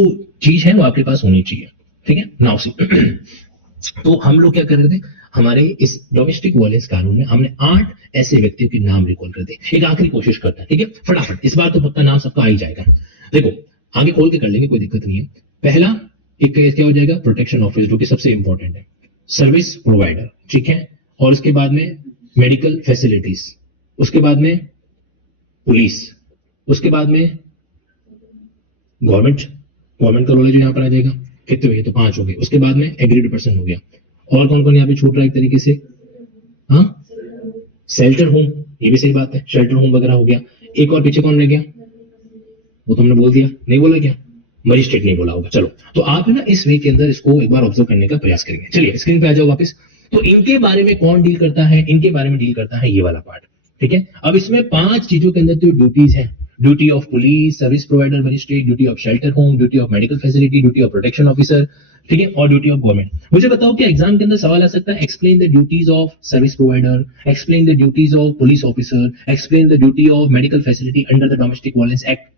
चीज है वो आपके पास होनी चाहिए। ठीक है, नाउ सी तो हम लोग क्या कर रहे थे, हमारे इस डोमेस्टिक वायलेंस कानून में हमने 8 ऐसे व्यक्तियों के नाम रिकॉल कर दिए। एक आखिरी कोशिश करते हैं, ठीक है, फटाफट। इस बार तो पक्का नाम सबका आ ही जाएगा। देखो, आगे खोल के कर लेंगे, कोई दिक्कत नहीं है। पहला एक क्या हो जाएगा? प्रोटेक्शन ऑफिस, जो कि सबसे इंपॉर्टेंट है। सर्विस प्रोवाइडर, ठीक है, और उसके बाद में मेडिकल फैसिलिटीज, उसके बाद में पुलिस, उसके बाद में गवर्नमेंट का रोल जो यहां पर आ जाएगा। कितने हुए? तो 5 हो गए। उसके बाद में एग्रीड पर्सन हो गया। और कौन कौन यहाँ पे छूट रहा है एक तरीके से? हाँ, शेल्टर होम, ये भी सही बात है, शेल्टर होम वगैरह हो गया। एक और पीछे कौन रह गया? वो तुमने बोल दिया, नहीं बोला क्या? मजिस्ट्रेट नहीं बोला होगा। चलो, तो आप है ना इस वीक के अंदर इसको एक बार ऑब्जर्व करने का प्रयास करेंगे। चलिए स्क्रीन पे आ जाओ वापस। तो इनके बारे में कौन डील करता है? इनके बारे में डील करता है ये वाला पार्ट। ठीक है, अब इसमें 5 चीजों के अंदर जो ड्यूटीज है, duty of police, service provider, magistrate, duty of shelter home, duty of medical facility, duty of protection officer, ठीक है, और ड्यूटी ऑफ गवर्नमेंट। मुझे बताओ क्या एग्जाम के अंदर सवाल आ सकता है? Explain the duties of service provider, explain the duties of police officer, explain the duty of medical facility under the domestic violence act.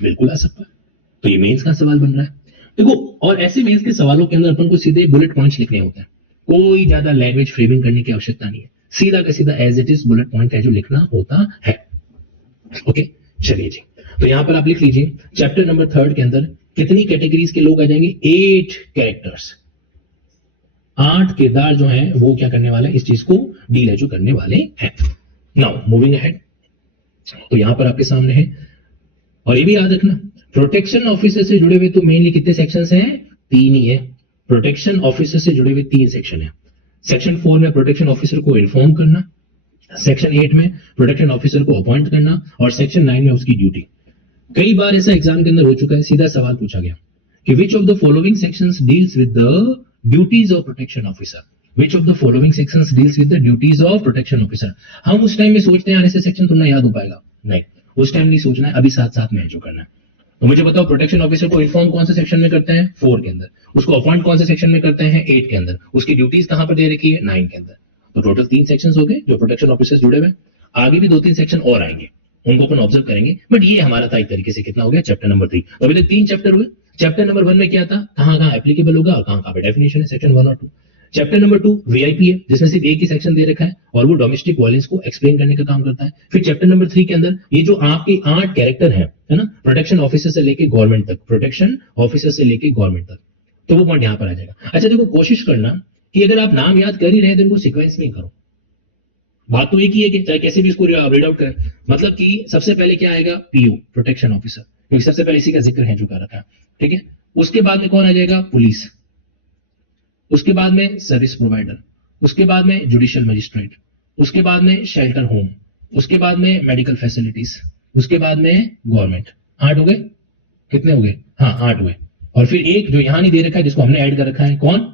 बिल्कुल आ सकता है। तो ये मेंस का सवाल बन रहा है। देखो, और ऐसे मेंस के सवालों के अंदर अपन को सीधे बुलेट पॉइंट्स लिखने होते हैं। कोई ज्यादा लैंग्वेज फ्रेमिंग करने की आवश्यकता नहीं है, सीधा का सीधा as it is bullet point है जो लिखना होता है। ओके, चलिए जी, तो यहां पर आप लिख लीजिए चैप्टर नंबर 3 के अंदर कितनी कैटेगरीज के लोग आ जाएंगे? 8 कैरेक्टर्स, 8 किरदार जो हैं वो क्या करने वाले हैं? इस चीज को डील है जो करने वाले हैं। नाउ मूविंग अहेड, तो यहां पर आपके सामने है, और ये भी याद रखना, प्रोटेक्शन ऑफिसर से जुड़े हुए तो मेनली कितने सेक्शंस हैं? 3 ही है। प्रोटेक्शन ऑफिसर से जुड़े हुए 3 सेक्शन है। सेक्शन 4 में प्रोटेक्शन ऑफिसर को इन्फॉर्म करना, सेक्शन 8 में प्रोटेक्शन ऑफिसर को अपॉइंट करना, और सेक्शन 9 में उसकी ड्यूटी। कई बार ऐसा एग्जाम के अंदर हो चुका है, सीधा सवाल पूछा गया कि which of the following sections deals with the duties of protection officer, which of the following sections deals with the duties of protection officer. हम उस टाइम में सोचते हैं यार ऐसे सेक्शन तुमने याद हो पाएगा, नहीं, उस टाइम नहीं सोचना है, अभी साथ साथ में जो करना है। तो मुझे बताओ, प्रोटेक्शन ऑफिसर को इन्फॉर्म कौन से सेक्शन में करते हैं? 4 के अंदर। उसको अपॉइंट कौन से सेक्शन में करते हैं? 8 के अंदर। उसकी ड्यूटीज कहां पर दे रखी है? 9 के अंदर। तो टोटल 3 सेक्शंस हो गए जो प्रोटेक्शन ऑफिसर जुड़े हुए। आगे भी 2-3 सेक्शन और आएंगे, उनको अपन ऑब्जर्व करेंगे, बट ये हमारा था एक तरीके से कितना हो गया? Chapter number 3। तो अभी तक 3 चैप्टर हुए। चैप्टर नंबर 1 में क्या था? कहां कहां एप्लीकेबल होगा और कहां कहां पे डेफिनेशन है, सेक्शन 1 और 2। चैप्टर नंबर 2 वीआईपी है, जिसमें सिर्फ एक ही सेक्शन दे रखा है और वो डोमेस्टिक वायलेंस को एक्सप्लेन करने का काम करता है। फिर चैप्टर नंबर 3 के अंदर ये जो आपके 8 कैरेक्टर है ना, प्रोटेक्शन ऑफिसर से लेके गवर्नमेंट तक, प्रोटेक्शन ऑफिसर से लेके गवर्नमेंट तक, तो वो पॉइंट यहां पर आ जाएगा। अच्छा देखो, कोशिश करना कि अगर आप नाम याद कर ही रहे तो इनको सीक्वेंस में करो। बात तो एक ही है कि चाहे कैसे भी इसको रीड आउट करें, मतलब कि सबसे पहले क्या आएगा? पीओ, प्रोटेक्शन ऑफिसर, क्योंकि सबसे पहले इसी का जिक्र है जो कर रखा है। ठीक है, उसके बाद में कौन आ जाएगा? पुलिस, उसके बाद में सर्विस प्रोवाइडर, उसके बाद में जुडिशियल मजिस्ट्रेट, उसके बाद में शेल्टर होम, उसके बाद में मेडिकल फैसिलिटीज, उसके बाद में गवर्नमेंट। 8 हो गए? कितने हो गए? हाँ, 8 हुए। और फिर एक जो यहां नहीं दे रखा है, जिसको हमने ऐड कर रखा है, कौन?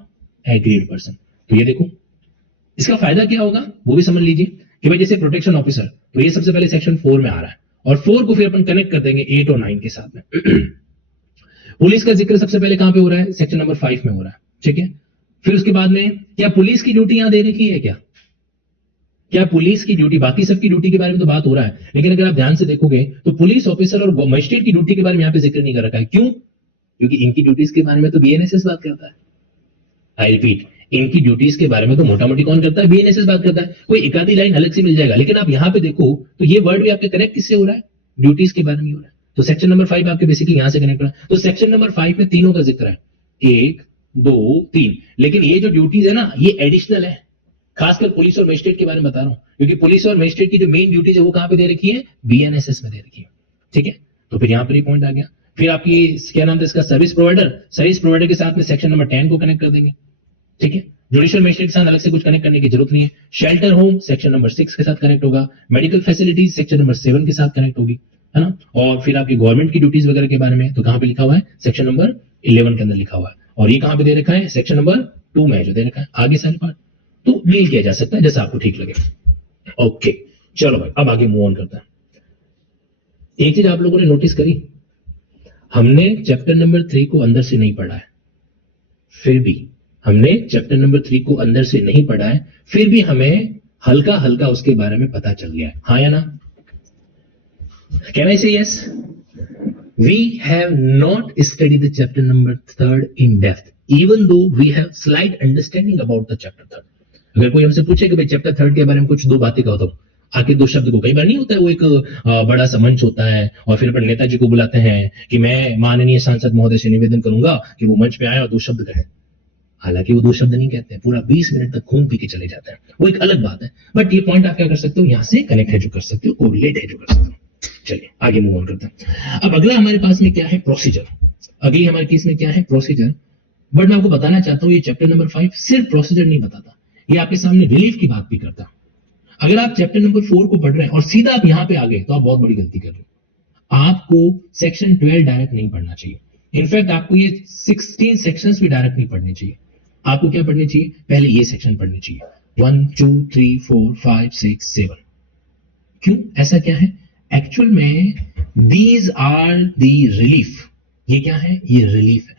Agreed person. तो ये देखो, इसका फायदा क्या होगा वो भी समझ लीजिए कि भाई जैसे प्रोटेक्शन ऑफिसर, तो ये सबसे पहले सेक्शन 4 में आ रहा है, और 4 को फिर अपन कनेक्ट कर देंगे 8 और 9 के साथ में। पुलिस का जिक्र सबसे पहले कहां पे हो रहा है? सेक्शन नंबर 5 में हो रहा है। ठीक है, फिर उसके बाद में क्या पुलिस की ड्यूटी यहां दे रखी है? क्या पुलिस की ड्यूटी, बाकी सबकी ड्यूटी के बारे में तो बात हो रहा है, लेकिन अगर आप ध्यान से देखोगे तो पुलिस ऑफिसर और मजिस्ट्रेट की ड्यूटी के बारे में यहां पे जिक्र नहीं कर रखा है। क्यों? क्योंकि इनकी ड्यूटीज के बारे में तो बीएनएसएस बात करता है। आई रिपीट, इनकी ड्यूटीज के बारे में तो मोटा मोटी कौन करता है, बीएनएसएस बात करता है, कोई एक आधी लाइन अलग से मिल जाएगा। लेकिन आप यहाँ पे देखो तो ये वर्ड भी आपके कनेक्ट किससे हो रहा है, ड्यूटीज के बारे में हो रहा है। तो सेक्शन नंबर 5 आपके बेसिकली यहां से कनेक्ट हो रहा है। तो सेक्शन नंबर 5 में तीनों का जिक्र है, 1 2 3। लेकिन ये जो ड्यूटीज है ना ये एडिशनल है, खासकर पुलिस और मजिस्ट्रेट के बारे में बता रहा हूं, क्योंकि पुलिस और मजिस्ट्रेट की जो मेन ड्यूटीज है वो कहां पे दे रखी है, बीएनएसएस में दे रखी है। ठीक है, तो फिर यहां पर ही पॉइंट आ गया। फिर आपकी क्या नाम था इसका, सर्विस प्रोवाइडर। सर्विस प्रोवाइडर के साथ में सेक्शन नंबर 10 को कनेक्ट कर देंगे। ठीक है, जुडिशियल मजिस्ट्रेट के साथ अलग से कुछ कनेक्ट करने की जरूरत नहीं है। शेल्टर होम सेक्शन नंबर 6 के साथ कनेक्ट होगा। मेडिकल फैसिलिटीज सेक्शन नंबर 7 के साथ कनेक्ट होगी, है ना। और फिर आपकी गवर्नमेंट की ड्यूटीज वगैरह के बारे में तो कहां पे लिखा हुआ है, सेक्शन नंबर 11 के अंदर लिखा हुआ है। और ये कहां पे दे रखा है, सेक्शन नंबर 2 में जो दे रखा है। आगे सारे पार्ट तो डील किया जा सकता है जैसा आपको ठीक लगे। ओके चलो भाई, अब आगे मूव ऑन करता है। एक चीज आप लोगों ने नोटिस करी, हमने चैप्टर नंबर 3 को अंदर से नहीं पढ़ा है, फिर भी हमने चैप्टर नंबर 3 को अंदर से नहीं पढ़ा है, फिर भी हमें हल्का हल्का उसके बारे में पता चल गया है, हाँ या ना। Can I say yes? We have not studied the chapter number 3 in depth, even though we have slight understanding about the chapter 3। अगर कोई हमसे पूछे कि भाई चैप्टर 3 के बारे में कुछ दो बातें कहो, तो आखिर दो शब्द को कई बार नहीं होता है, वो एक बड़ा सा मंच होता है और फिर अपन नेताजी को बुलाते हैं कि मैं माननीय सांसद महोदय से निवेदन करूंगा कि वो मंच पे आए और दो शब्द कहें। हालांकि वो दो शब्द नहीं कहते हैं, पूरा 20 मिनट तक खून पी के चले जाते हैं, वो एक अलग बात है। बट ये पॉइंट आप क्या कर सकते हो, यहां से कनेक्ट है जो कर सकते हो, कोरिलेट है जो कर सकते हो। चलिए आगे मूव ऑन करते हैं। अब अगला हमारे पास में क्या है, प्रोसीजर। अगली हमारे केस में क्या है, प्रोसीजर। बट मैं आपको बताना चाहता हूं ये चैप्टर नंबर 5 सिर्फ प्रोसीजर नहीं बताता, ये आपके सामने रिलीफ की बात भी करता। अगर आप चैप्टर नंबर 4 को पढ़ रहे हैं और सीधा आप यहां पे आ गए तो आप बहुत बड़ी गलती कर रहे हो। आपको सेक्शन 12 डायरेक्ट नहीं पढ़ना चाहिए। इनफैक्ट आपको ये 16 सेक्शंस भी डायरेक्ट नहीं पढ़ने चाहिए। आपको क्या पढ़नी चाहिए, पहले ये सेक्शन पढ़नी चाहिए 1 2 3 4 5 6 7। क्यों, ऐसा क्या है, एक्चुअल में दीज आर द रिलीफ। ये क्या है, ये रिलीफ है।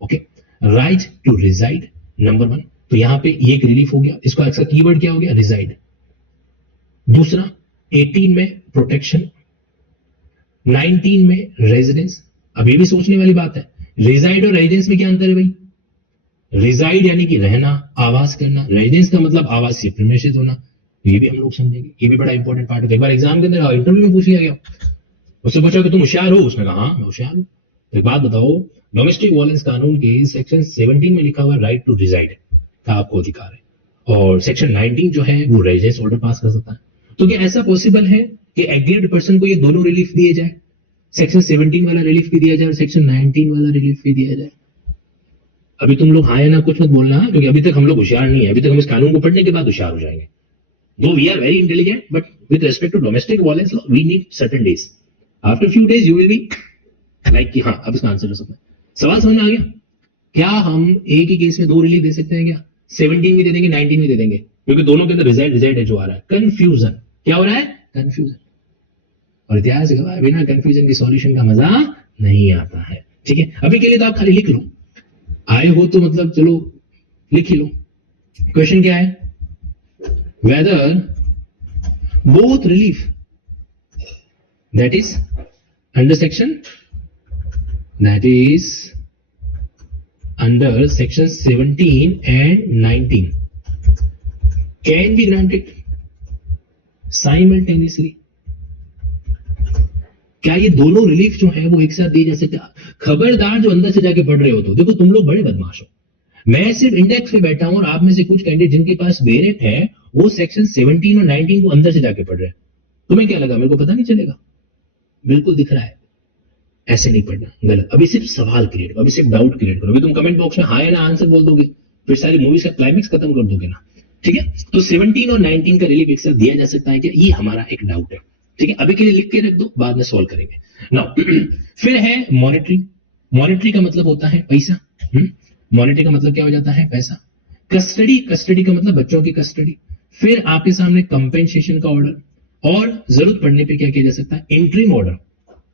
Okay, right to reside number 1, तो यहां पे ये एक रिलीफ हो गया। इसका इसका कीवर्ड क्या हो गया, रिजाइड। दूसरा 18 में प्रोटेक्शन, 19 में रेजिडेंस। अब ये भी सोचने वाली बात है, रिजाइड और रेजिडेंस में क्या अंतर है भाई। रिजाइड यानी कि रहना, आवास करना, रेजिडेंस का मतलब आवासीय प्रीमिसेस होना। ये भी हम लोग समझेंगे, ये भी बड़ा इंपॉर्टेंट पार्ट है। एक बार एग्जाम के अंदर इंटरव्यू में पूछ लिया गया, उससे पूछा कि तुम होशियार हो, उसने कहा हाँ मैं होशियार हूं। तो एक बात बताओ, डोमेस्टिक वायलेंस कानून के सेक्शन 17 में लिखा हुआ राइट टू रिजाइड का आपको अधिकार है, और सेक्शन 19 जो है वो रेजिडेंस ऑर्डर पास कर सकता है। तो क्या ऐसा पॉसिबल है कि एग्रीड पर्सन को ये दोनों रिलीफ दिए जाए, सेक्शन 17 वाला रिलीफ भी दिया जाए और सेक्शन 19 वाला रिलीफ भी दिया जाए? अभी तुम लोग हाँ या ना कुछ मत बोलना, क्योंकि अभी तक हम लोग होशियार नहीं है। अभी तक हम इस कानून को पढ़ने के बाद होशियार हो जाएंगे। Though we are very intelligent, but with respect to domestic violence law we need certain days. After few days you will be like कि हाँ अब इसका आंसर हो सकता है। सवाल समझ में आ गया? क्या हम एक ही केस में दो रिलीफ दे सकते हैं क्या? 17 भी दे देंगे, 19 भी दे देंगे, क्योंकि दोनों के अंदर रिजाइड है जो आ रहा है। कंफ्यूजन क्या हो रहा है, कंफ्यूजन। और इतिहास गवाह बिना कंफ्यूजन की सॉल्यूशन का मजा नहीं आता है। ठीक है, अभी के लिए तो आप खाली लिख लो, आए हो तो मतलब चलो लिख ही लो। क्वेश्चन क्या है, whether both relief that is under section under section 17 and 19 can be granted simultaneously। क्या ये दोनों रिलीफ जो है वो एक साथ दिए जा सकते हैं? खबरदार जो अंदर से जाके पढ़ रहे हो, तो देखो तुम लोग बड़े बदमाश हो। मैं सिर्फ इंडेक्स पे बैठा हूं और आप में से कुछ कैंडिडेट जिनके पास बेरेट है वो सेक्शन 17 और 19 को अंदर से जाके पढ़ रहे हैं। तुम्हें क्या लगा मेरे को पता नहीं चलेगा? बिल्कुल दिख रहा है। ऐसे नहीं पढ़ना, गलत। अभी सिर्फ सवाल क्रिएट करो, अभी सिर्फ डाउट क्रिएट करो। अभी तुम कमेंट बॉक्स में हाँ या ना आंसर बोल दोगे, फिर सारी मूवी का क्लाइमेक्स खत्म कर दोगे ना। ठीक है, तो 17 और 19 का रिलीफ एक साथ दिया जा सकता है क्या, ये हमारा एक डाउट है। ठीक है, अभी के लिए लिख के रख दो, बाद में सॉल्व करेंगे। नाउ फिर है मॉनिटरी। मॉनिटरी का मतलब होता है पैसा। मॉनिटरी का मतलब क्या हो जाता है, पैसा। कस्टडी, कस्टडी का मतलब बच्चों की कस्टडी। फिर आपके सामने कंपेंसेशन का ऑर्डर, और जरूरत पड़ने पे क्या किया जा सकता है, इंटरिम ऑर्डर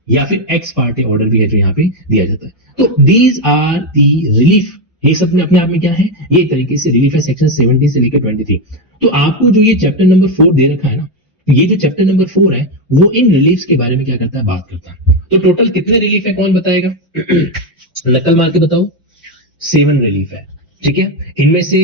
या फिर एक्स पार्टी ऑर्डर भी है जो यहाँ पे दिया जाता है। तो दीज आर दी रिलीफ, ये सब में अपने आप में क्या है, ये एक तरीके से रिलीफ है सेक्शन 17 से लेकर 23। तो आपको जो ये चैप्टर नंबर 4 दे रखा है ना, तो ये जो चैप्टर नंबर 4 है वो इन रिलीफ के बारे में क्या करता है, बात करता है। तो टोटल कितने रिलीफ है कौन बताएगा? नकल मार के बताओ। 7 रिलीफ है। ठीक है, इनमें से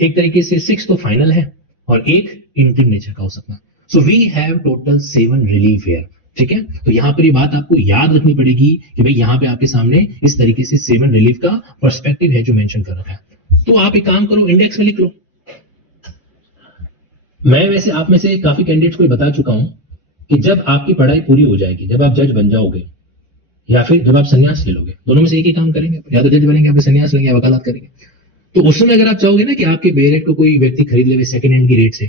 एक तरीके से 6 तो फाइनल है और एक इंटीम नेचर का हो सकता है। So we have total 7 relief here. ठीक है, तो यहां पर ये बात आपको याद रखनी पड़ेगी कि भाई यहां पे आपके सामने इस तरीके से 7 रिलीफ का पर्सपेक्टिव है जो मेंशन कर रखा है। तो आप एक काम करो, इंडेक्स में लिख लो। मैं वैसे आप में से काफी कैंडिडेट्स को बता चुका हूं कि जब आपकी पढ़ाई पूरी हो जाएगी, जब आप जज बन जाओगे या फिर जब आप संन्यास ले लोगे, दोनों में से एक ही काम करेंगे, या तो जज बनेंगे या फिर संन्यास लेंगे या वकालत करेंगे। तो उस समय अगर आप चाहोगे ना कि आपके बेरेट को कोई व्यक्ति खरीद ले सेकंड हैंड की रेट से,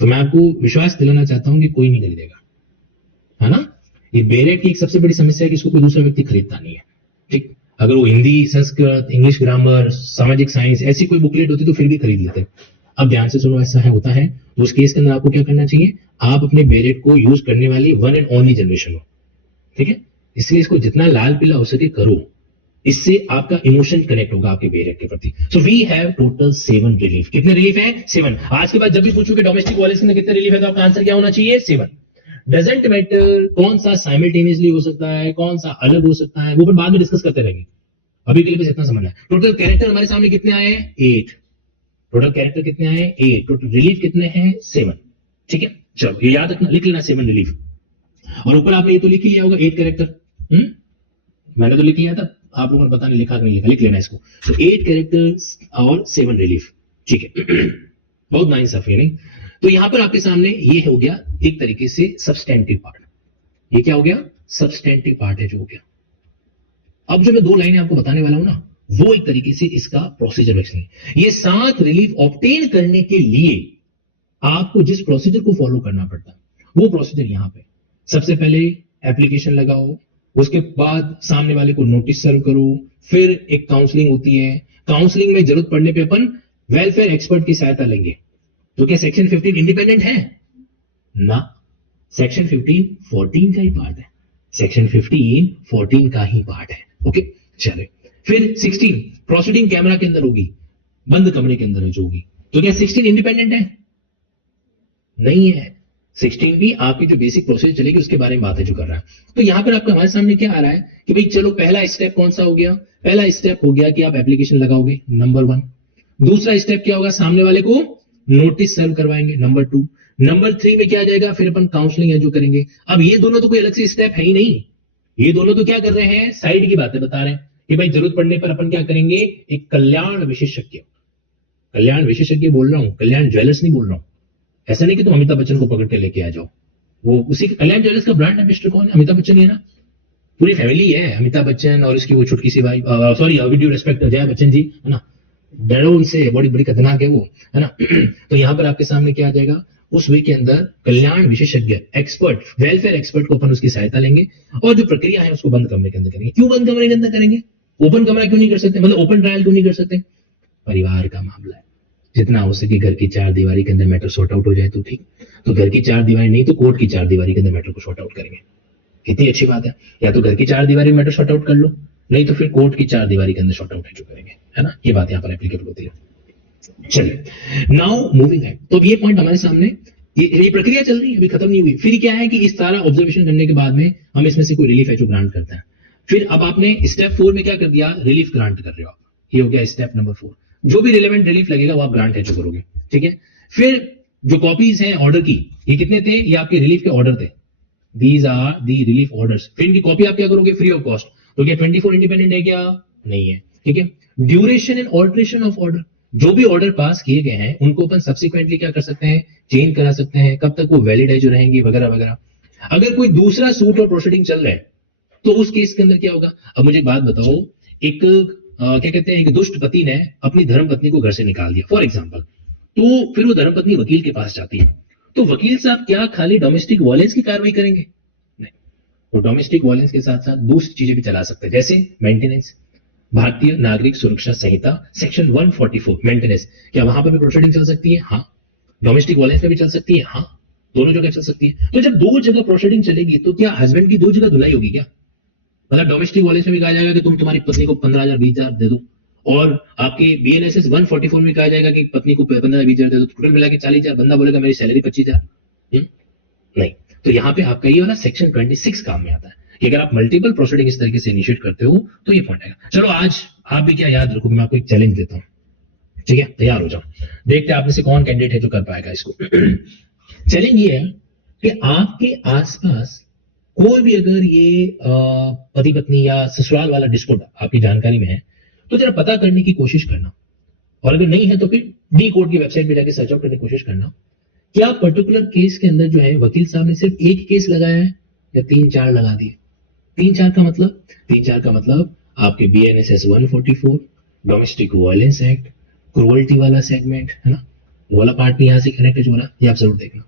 तो मैं आपको विश्वास दिलाना चाहता हूं कि कोई नहीं खरीदेगा, है ना। ये बेरेट की एक सबसे बड़ी समस्या है कि इसको कोई दूसरा व्यक्ति खरीदता नहीं है। ठीक, अगर वो हिंदी, संस्कृत, इंग्लिश ग्रामर, सामाजिक साइंस ऐसी कोई बुकलेट होती तो फिर भी खरीद लेते। अब ध्यान से सुनो, ऐसा है होता है तो उस केस के अंदर आपको क्या करना चाहिए, आप अपने बेरेट को यूज करने वाली वन एंड ओनली जनरेशन हो। ठीक है, इसलिए इसको जितना लाल पीला हो सके करो, इससे आपका इमोशन कनेक्ट होगा आपके बेरेट के प्रति। So we have total 7 relief. कितने रिलीफ है? 7। आज के बाद जब भी पूछोगे डोमेस्टिक वायलेंस में कितने रिलीफ है तो आपका आंसर क्या होना चाहिए? 7। डजंट मैटर कौन सा साइमल्टेनियसली हो सकता है, कौन सा अलग हो सकता है, वो फिर बाद में डिस्कस करते रहेंगे। अभी के लिए बस इतना समझना है। टोटल कैरेक्टर हमारे सामने कितने आए हैं? 8। टोटल कैरेक्टर कितने आए? 8। टोटल रिलीफ कितने हैं? 7। ठीक है, चलो ये याद रखना, लिख लेना 7 रिलीफ। और ऊपर आपने ये तो लिख ही लिया होगा 8 कैरेक्टर। मैंने तो लिख लिया था, आप लोगों ने पता नहीं लिखा कि नहीं लिखा, लिख लेना इसको। तो 8 कैरेक्टर्स और 7 रिलीफ। ठीक है, बहुत नाइंसाफी नहीं। तो यहां पर आपके सामने ये हो गया एक तरीके से सब्सटेंटिव पार्ट। ये क्या हो गया? सब्सटेंटिव पार्ट है जो हो गया। अब जो मैं 2 लाइनें आपको बताने वाला हूं ना, वो एक तरीके से इसका प्रोसीजर है। ये 7 रिलीफ ऑब्टेन करने के लिए आपको जिस प्रोसीजर को फॉलो करना पड़ता है वो प्रोसीजर यहां पे। सबसे पहले एप्लीकेशन लगाओ, उसके बाद सामने वाले को नोटिस सर्व करो, फिर एक काउंसलिंग होती है। काउंसलिंग में जरूरत पड़ने पे अपन वेलफेयर एक्सपर्ट की सहायता लेंगे। तो क्या सेक्शन 15 इंडिपेंडेंट है ना? सेक्शन 15 14 का ही पार्ट है। सेक्शन 15 14 का ही पार्ट है। ओके, चले। फिर 16 प्रोसीडिंग कैमरा के अंदर होगी, बंद कमरे के अंदर जो होगी। तो क्या 16 इंडिपेंडेंट है? नहीं है। 16 भी आपकी जो बेसिक प्रोसेस चलेगी उसके बारे में बात है जो कर रहा है। तो यहां पर आपका हमारे सामने क्या आ रहा है कि भाई चलो पहला स्टेप कौन सा हो गया? पहला स्टेप हो गया कि आप एप्लीकेशन लगाओगे, नंबर 1। दूसरा स्टेप क्या होगा? सामने वाले को नोटिस सर्व करवाएंगे, नंबर 2। नंबर 3 में क्या आ जाएगा? फिर अपन काउंसलिंग है जो करेंगे। अब ये दोनों तो कोई अलग से स्टेप है ही नहीं, ये दोनों तो क्या कर रहे हैं? साइड की बातें बता रहे हैं कि भाई जरूरत पड़ने पर अपन क्या करेंगे? एक कल्याण विशेषज्ञ, कल्याण विशेषज्ञ बोल रहा हूं, कल्याण ज्वेलर्स नहीं बोल रहा हूं। ऐसा नहीं कि तुम अमिताभ बच्चन को पकड़ के लेके आ जाओ, वो उसी कल्याण ज्वेलर्स का ब्रांड एम्बेसडर कौन है? अमिताभ बच्चन ही है ना, पूरी फैमिली है। अमिताभ बच्चन और उसकी वो छुटकी सी भाई, sorry with due respect Jaya Bachchan ji, है ना, डरो उनसे, बड़ी बड़ी खतरनाक है वो, है ना। तो यहां पर आपके सामने क्या आ जाएगा? उस वे के अंदर कल्याण विशेषज्ञ, एक्सपर्ट, वेलफेयर एक्सपर्ट को अपन उसकी सहायता लेंगे और जो प्रक्रिया है उसको बंद कमरे के अंदर करेंगे। क्यों बंद कमरे के अंदर करेंगे? ओपन कमरा क्यों नहीं कर सकते? मतलब ओपन ट्रायल क्यों नहीं कर सकते? परिवार का मामला है, जितना हो सके घर की 4 दीवारी के अंदर मैटर सॉर्ट आउट हो जाए तो ठीक। तो घर की 4 दीवारी नहीं तो कोर्ट की 4 दीवारी के अंदर मैटर को सॉर्ट आउट करेंगे। कितनी अच्छी बात है। या तो घर की 4 दीवारी में मैटर सॉर्ट आउट कर लो, नहीं तो फिर कोर्ट की 4 दीवारी के अंदर सॉर्ट आउट है जो करेंगे, है ना। ये बात यहाँ पर एप्लीकेबल होती है। चलिए, नाउ मूविंग है। तो ये पॉइंट हमारे सामने, ये प्रक्रिया चल रही है, अभी खत्म नहीं हुई। फिर क्या है कि इस सारा ऑब्जर्वेशन करने के बाद में हम इसमें से कोई रिलीफ है जो ग्रांट करता है। फिर अब आपने स्टेप 4 में क्या कर दिया? रिलीफ ग्रांट कर रहे हो आप। ये हो गया स्टेप नंबर 4। जो भी रिलेवेंट रिलीफ लगेगा वो आप ग्रांट है जो करोगे। ठीक है, फिर जो कॉपीज हैं ऑर्डर की, ये कितने थे? ये आपके रिलीफ के ऑर्डर थे। These are the relief orders. फिर इनकी कॉपी आप क्या करोगे? Free of cost. तो क्या 24 इंडिपेंडेंट है क्या? नहीं है। ठीक है, duration and alteration of order, जो भी ऑर्डर पास किए गए हैं उनको अपन सब्सिक्वेंटली क्या कर सकते हैं? चेंज करा सकते हैं। कब तक वो वैलिड है जो रहेंगी, वगैरह वगैरह। अगर कोई दूसरा सूट और प्रोसीडिंग चल रहा है तो उस केस के अंदर क्या होगा? अब मुझे एक बात बताओ, एक क्या कहते हैं, एक दुष्ट पति ने अपनी धर्म पत्नी को घर से निकाल दिया फॉर एग्जाम्पल, तो फिर वो धर्म पत्नी वकील के पास जाती है। तो वकील साहब क्या खाली डोमेस्टिक वायलेंस की कार्रवाई करेंगे? नहीं, वो डोमेस्टिक वायलेंस के साथ साथ दूसरी चीजें भी चला सकते हैं, जैसे मेंटेनेंस, भारतीय नागरिक सुरक्षा संहिता सेक्शन 144 मेंटेनेंस। क्या वहां पर भी प्रोसीडिंग चल सकती है? हाँ। डोमेस्टिक वायलेंस में भी चल सकती है? हाँ, दोनों जगह चल सकती है। तो जब 2 जगह प्रोसीडिंग चलेगी तो क्या हस्बैंड की 2 जगह धुलाई होगी क्या? मतलब डोमेस्टिक वायलेंस में भी कहा जाएगा कि तुम तुम्हारी पत्नी को 15,000 20,000 दे दो, और आपके BNSS 144 में कहा जाएगा कि पत्नी को 15,000 20,000 दे दो, टोटल मिला के 40,000। बंदा बोलेगा मेरी सैलरी 25,000। नहीं, तो यहां पे आपका ये वाला सेक्शन 26 काम में आता है कि अगर आप मल्टीपल प्रोसीडिंग इस तरीके से इनिशिएट करते हो तो ये पॉइंट आएगा। चलो आज आप भी क्या याद रखोगे, मैं आपको एक चैलेंज देता हूं। ठीक है, तैयार हो जाओ, देखते हैं आप में से कौन कैंडिडेट है जो कर पाएगा इसको। चैलेंज ये है कि आपके आसपास कोई भी अगर ये पति पत्नी या ससुराल वाला डिस्प्यूट आपकी जानकारी में है तो जरा पता करने की कोशिश करना, और अगर नहीं है तो फिर डी कोर्ट की वेबसाइट पे जाके सर्च आउट करने की कोशिश करना। क्या पर्टिकुलर केस के अंदर जो है वकील साहब ने सिर्फ एक केस लगाया है या 3-4 लगा दिए? 3-4 का मतलब, 3-4 का मतलब आपके BNSS 144, domestic violence act, cruelty वाला सेगमेंट है ना, वो वाला पार्ट भी यहां से कनेक्ट हो रहा है, ये आप जरूर देखना।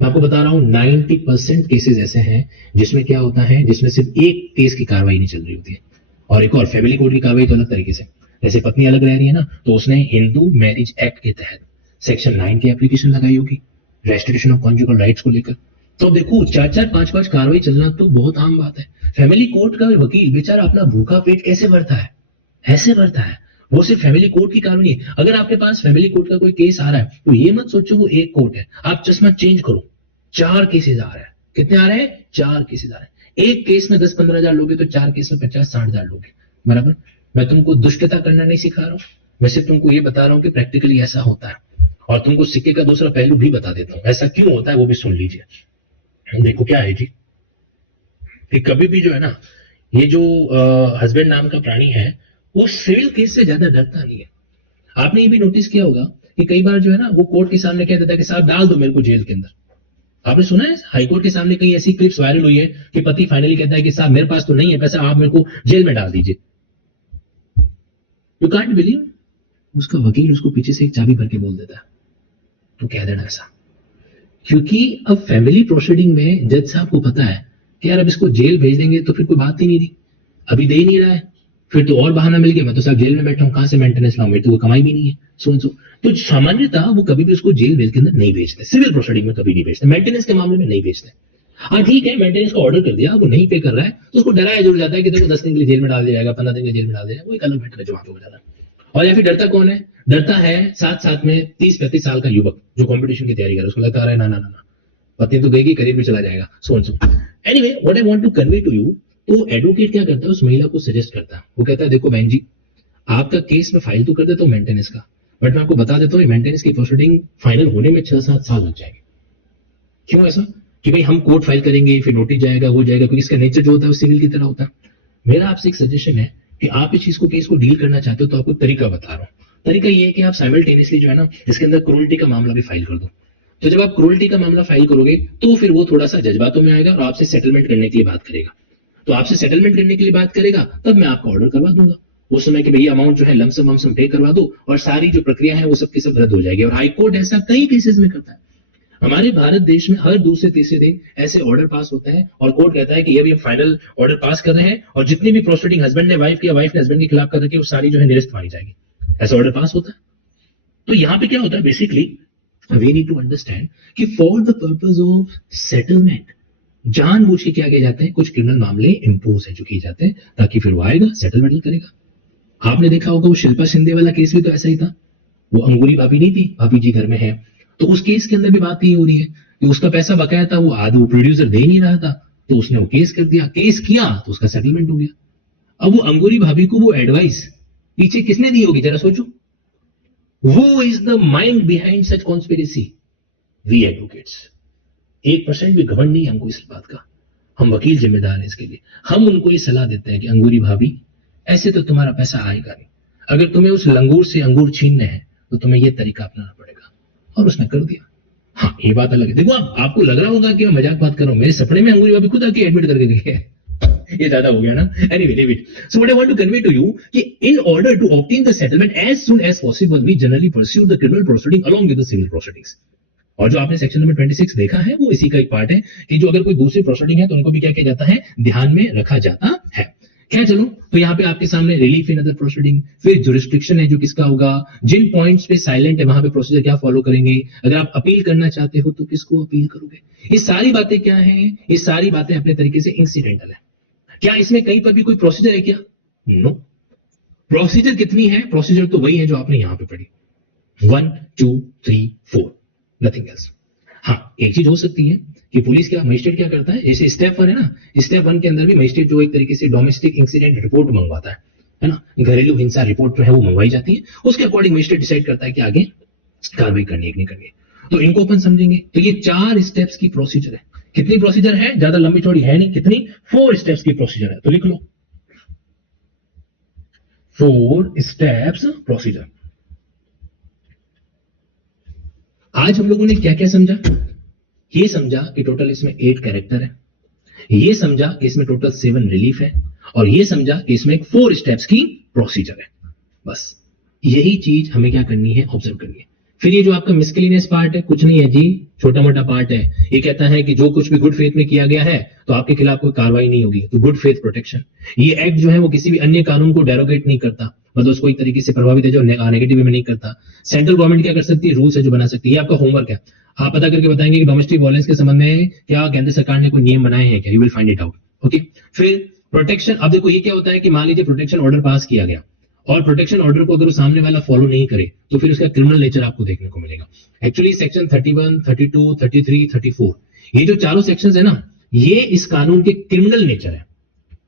मैं आपको बता रहा हूं 90% केसेस ऐसे हैं जिसमें क्या होता है, जिसमें सिर्फ एक केस की कार्रवाई नहीं चल रही होती है, और एक और फैमिली कोर्ट की कार्रवाई तो अलग तरीके से। जैसे पत्नी अलग रह रही है ना, तो उसने हिंदू मैरिज एक्ट के तहत सेक्शन 9 की एप्लीकेशन लगाई होगी रेस्ट्रिक्शन ऑफ कॉन्जुगल राइट्स को लेकर। तो देखो 4-4, 5-5 कार्रवाई चलना तो बहुत आम बात है। फैमिली कोर्ट का वकील बेचारा अपना भूखा पेट कैसे भरता है, ऐसे भरता है। वो सिर्फ फैमिली कोर्ट की कार्रवाई नहीं है। अगर आपके पास फैमिली कोर्ट का कोई केस आ रहा है तो ये मत सोचो वो एक कोर्ट है, आप चश्मा चेंज करो, 4 केसेस आ रहे हैं। कितने आ रहे हैं? 4 केसेस आ रहे हैं। एक केस में 10-15 हजार लोगे तो 4 केस में 50-60 हजार लोगे, बराबर। मैं तुमको दुष्टता करना नहीं सिखा रहा हूं, मैं सिर्फ तुमको ये बता रहा हूं कि प्रैक्टिकली ऐसा होता है, और तुमको सिक्के का दूसरा पहलू भी बता देता हूं ऐसा क्यों होता है, वो भी सुन लीजिए। देखो क्या है जी, कि कभी भी जो है ना, ये जो हस्बैंड नाम का प्राणी है वो सिविल केस से ज्यादा डरता नहीं है। आपने ये भी नोटिस किया होगा कि कई बार जो है ना वो कोर्ट के सामने कह देता है कि साहब डाल दो मेरे को जेल के अंदर। आपने सुना है हाईकोर्ट के सामने कई ऐसी क्लिप्स वायरल हुई है कि पति फाइनली कहता है कि साहब मेरे पास तो नहीं है पैसा, आप मेरे को जेल में डाल दीजिए। यू कांट बिलीव, उसका वकील उसको पीछे से एक चाबी भर के बोल देता है तो कह देना ऐसा, क्योंकि अब फैमिली प्रोसीडिंग में जज साहब को पता है कि यार अब इसको जेल भेज देंगे तो फिर कोई बात ही नहीं रही, अभी दे ही नहीं रहा है, फिर तो और बहाना मिल गया, मैं तो साहब जेल में बैठा हूं, कहां से मेंटेनेंस लाऊं, मेरी तो वो कमाई भी नहीं है, सो तो सामान्यतः वो कभी भी उसको जेल वेल के अंदर नहीं भेजते, सिविल प्रोसीडिंग में कभी नहीं भेजते, मेंटेनेंस के मामले में नहीं भेजते। हाँ ठीक है, मेंटेनेंस का ऑर्डर कर दिया, वो नहीं पे कर रहा है तो उसको डराया जरूर जाता है कि देखो 10 दिन के लिए जेल में डाल दिया जाएगा, 15 दिन के लिए जेल में डाल दिया जाएगा, वो एक अलग मैटर है जो वहां पे हो जाता है। और या फिर डरता कौन है? डरता है साथ साथ में 30-35 साल का युवक जो कंपटीशन की तैयारी कर रहा है, उसको लगता है ना ना ना पत्नी तो गई, करियर भी चला जाएगा, सोच। Anyway what I want to convey to you, तो एडवोकेट क्या करता है, उस महिला को सजेस्ट करता है, वो कहता है देखो बहन जी आपका केस में फाइल तो कर देता हूं मेंटेनेंस का, बट मैं आपको बता देता हूँ मेंटेनेंस की प्रोसीडिंग फाइनल होने में 6-7 साल लग जाएंगे। क्यों ऐसा? कि भाई हम कोर्ट फाइल करेंगे, फिर नोटिस जाएगा, हो जाएगा, क्योंकि इसका नेचर जो होता है वो सिविल की तरह होता है। मेरा आपसे एक सजेशन है कि आप इस चीज को केस को डील करना चाहते हो तो आपको तरीका बता रहा हूँ। तरीका ये है कि आप साइमल्टेनियसली जो है ना इसके अंदर क्रूरल्टी का मामला भी फाइल कर दो। तो जब आप क्रूरल्टी का मामला फाइल करोगे तो फिर वो थोड़ा सा जज्बातों में आएगा और आपसे सेटलमेंट करने के लिए बात करेगा। तो आपसे सेटलमेंट करने के लिए बात करेगा तब मैं आपका ऑर्डर करवा दूंगा उस समय कि भैया अमाउंट जो है लमसम वमसम पे करवा दो, और सारी जो प्रक्रिया है वो सबकी सब रद्द हो जाएगी। और हाईकोर्ट ऐसा कई केसेस में करता है। हमारे भारत देश में हर दूसरे तीसरे दिन ऐसे ऑर्डर पास होता है और कोर्ट कहता है कि ये भी हम फाइनल ऑर्डर पास कर रहे हैं, और जितनी भी प्रोसीडिंग हस्बैंड ने वाइफ की या वाइफ ने हस्बैंड के खिलाफ कर रखी है वो सारी जो है निरस्त मानी जाएगी। ऐसा ऑर्डर पास होता है। तो यहाँ पे क्या होता है, basically we need to understand कि for the purpose of settlement जानबूझ के क्या किया जाता है, कुछ क्रिमिनल मामले इंपोज है जो किए जाते हैं ताकि फिर वो आएगा सेटलमेंट करेगा। आपने देखा होगा वो शिल्पा शिंदे वाला केस भी तो ऐसा ही था। वो अंगूरी भाभी नहीं थी, भाभी जी घर में है, तो उस केस के अंदर भी बात ये हो रही है कि उसका पैसा बकाया था, वो आधा वो प्रोड्यूसर दे नहीं रहा था, तो उसने वो केस कर दिया, केस किया तो उसका सेटलमेंट हो गया। अब वो अंगूरी भाभी को वो एडवाइस पीछे किसने दी होगी जरा सोचो। वो is the mind behind such conspiracy, we advocates. 1% भी घमंड नहीं हमको इस बात का, हम वकील जिम्मेदार हैं इसके लिए। हम उनको ये सलाह देते हैं कि अंगूरी भाभी ऐसे तो तुम्हारा पैसा आएगा नहीं, अगर तुम्हें उस लंगूर से अंगूर छीनने हैं तो तुम्हें ये तरीका अपनाना पड़ेगा, और उसने कर दिया। हाँ ये बात अलग है। देखो आपको लग रहा होगा कि मैं मजाक बात कर रहा हूं, मेरे सपने में अंगूरी भाभी खुद आके एडमिट करके गई है। ये ज्यादा हो गया ना। Anyway leave it. So what I want to convey to you कि in order to obtain the settlement as soon as possible we generally pursue the criminal proceeding along with the civil proceedings. और जो आपने section number 26 देखा है वो इसी का एक पार्ट है कि जो अगर कोई दूसरी प्रोसीडिंग है तो उनको भी क्या किया जाता है, ध्यान में रखा जाता है। क्या चलो तो यहाँ पे आपके सामने रिलीफ इन अदर प्रोसीडिंग, फिर जुरिस्डिक्शन है जो किसका होगा, जिन पॉइंट्स पे साइलेंट है वहां पे प्रोसीजर क्या फॉलो करेंगे, अगर आप अपील करना चाहते हो तो किसको अपील करोगे। ये सारी बातें क्या है, ये सारी बातें अपने तरीके से इंसिडेंटल है। क्या इसमें कहीं पर भी कोई प्रोसीजर है क्या? नो। प्रोसीजर कितनी है? प्रोसीजर तो वही है जो आपने यहां पे पढ़ी, 1 2 3 4, नथिंग एल्स। हाँ एक चीज हो सकती है कि पुलिस क्या, मजिस्ट्रेट क्या करता है, जैसे स्टेप 1 है ना, स्टेप 1 के अंदर भी मजिस्ट्रेट जो एक तरीके से डोमेस्टिक इंसिडेंट रिपोर्ट मंगवाता है है ना, घरेलू हिंसा रिपोर्ट जो है वो मंगवाई जाती है, उसके अकॉर्डिंग मजिस्ट्रेट डिसाइड करता है कि आगे कार्रवाई करनी है कि नहीं करनी है। तो इनको अपन समझेंगे। तो ये 4 स्टेप्स की प्रोसीजर है। कितनी प्रोसीजर है, ज्यादा लंबी चौड़ी है नहीं, कितनी, 4 स्टेप्स की प्रोसीजर है। तो लिख लो 4 स्टेप्स प्रोसीजर। आज हम लोगों ने क्या क्या समझा, ये समझा कि टोटल इसमें 8 कैरेक्टर है, ये समझा कि इसमें टोटल 7 रिलीफ है, और ये समझा कि इसमें एक 4 स्टेप्स की प्रोसीजर है। बस यही चीज हमें क्या करनी है, ऑब्जर्व करनी है। फिर ये जो आपका मिसकेलिनियस पार्ट है, कुछ नहीं है जी, छोटा मोटा पार्ट है। ये कहता है कि जो कुछ भी गुड फेथ में किया गया है तो आपके खिलाफ कोई कार्रवाई नहीं होगी, तो गुड फेथ प्रोटेक्शन। ये एक्ट जो है वो किसी भी अन्य कानून को डेरोगेट नहीं करता, मतलब उसको एक तरीके से प्रभावित है जो नेगेटिव वे में नहीं करता। सेंट्रल गवर्नमेंट क्या कर सकती है, रूल्स है जो बना सकती है। ये आपका होमवर्क है, आप पता करके बताएंगे कि डोमेस्टिक वायलेंस के संबंध में क्या केंद्र सरकार ने कोई नियम बनाए हैं क्या, you will find it out. Okay, फिर प्रोटेक्शन। अब देखो ये क्या होता है कि मान लीजिए प्रोटेक्शन ऑर्डर पास किया गया, और प्रोटेक्शन ऑर्डर को अगर सामने वाला फॉलो नहीं करे तो फिर उसका क्रिमिनल नेचर आपको देखने को मिलेगा। एक्चुअली सेक्शन 31, 32, 33, 34, ये जो चारों सेक्शंस है ना, ये इस कानून के क्रिमिनल नेचर है।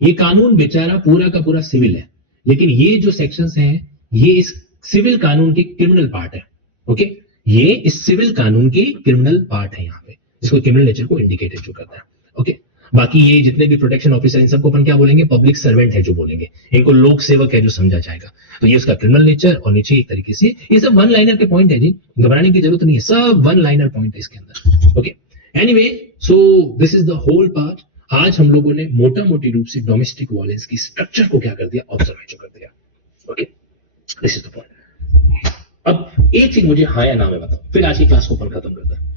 ये कानून बेचारा पूरा का पूरा सिविल है, लेकिन ये जो सेक्शंस हैं ये इस सिविल कानून के क्रिमिनल पार्ट है। ओके, ये इस सिविल कानून के क्रिमिनल पार्ट है, यहाँ पे इसको क्रिमिनल नेचर को इंडिकेट जो करता है। ओके, बाकी ये जितने भी प्रोटेक्शन ऑफिसर इन सबको अपन क्या बोलेंगे, पब्लिक सर्वेंट है जो बोलेंगे, इनको लोक सेवक है जो समझा जाएगा। तो ये उसका क्रिमिनल नेचर, और नीचे एक तरीके से ये सब वन लाइनर के पॉइंट है जी, घबराने की जरूरत नहीं है, सब वन लाइनर पॉइंट है इसके अंदर। Okay, anyway, so this is the whole part. आज हम लोगों ने मोटा मोटी रूप से डोमेस्टिक वायलेंस की स्ट्रक्चर को क्या कर दिया, ऑब्जर्व कर दिया। Okay, this is the point. अब एक चीज मुझे हाँ या ना में बताओ, फिर आज की क्लास को अपन खत्म करते हैं।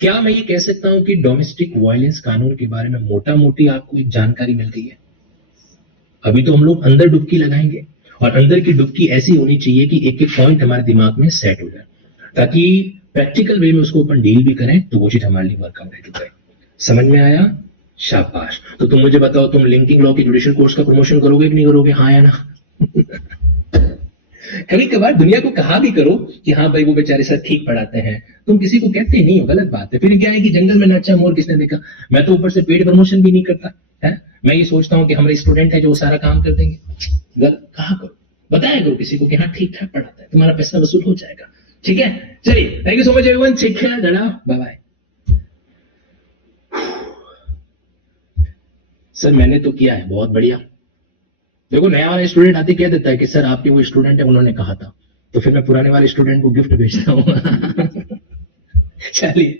क्या मैं ये कह सकता हूं कि डोमेस्टिक वायलेंस कानून के बारे में मोटा मोटी आपको एक जानकारी मिल गई है? अभी तो हम लोग अंदर डुबकी लगाएंगे, और अंदर की डुबकी ऐसी होनी चाहिए कि एक एक पॉइंट हमारे दिमाग में सेट हो जाए, ताकि प्रैक्टिकल वे में उसको अपन डील भी करें तो वो चीज हमारे लिए वर्कआउट हो जाए। समझ में आया? शाबाश। तो तुम मुझे बताओ, तुम लिंकिंग लॉ के जुडिशियल कोर्स का प्रमोशन करोगे कि नहीं करोगे, हाँ या ना? कभी कभार दुनिया को कहा भी करो कि हाँ भाई वो बेचारे सर ठीक पढ़ाते हैं, तुम किसी को कहते नहीं हो, गलत बात है। फिर क्या है कि जंगल में नाचा मोर किसने देखा। मैं तो ऊपर से पेड प्रमोशन भी नहीं करता है, मैं ये सोचता हूँ कि हमारे स्टूडेंट है जो सारा काम कर देंगे। गलत कहा करो, बताया करो किसी को कि हाँ ठीक ठाक पढ़ाता है, तुम्हारा पैसा वसूल हो जाएगा। ठीक है, चलिए, thank you so much everyone, ठीक है, बाय बाय। सर मैंने तो किया है, बहुत बढ़िया। देखो नया वाला स्टूडेंट आते कह देता है कि सर आपके वो स्टूडेंट है उन्होंने कहा था, तो फिर मैं पुराने वाले स्टूडेंट को गिफ्ट भेजता हूँ। चलिए।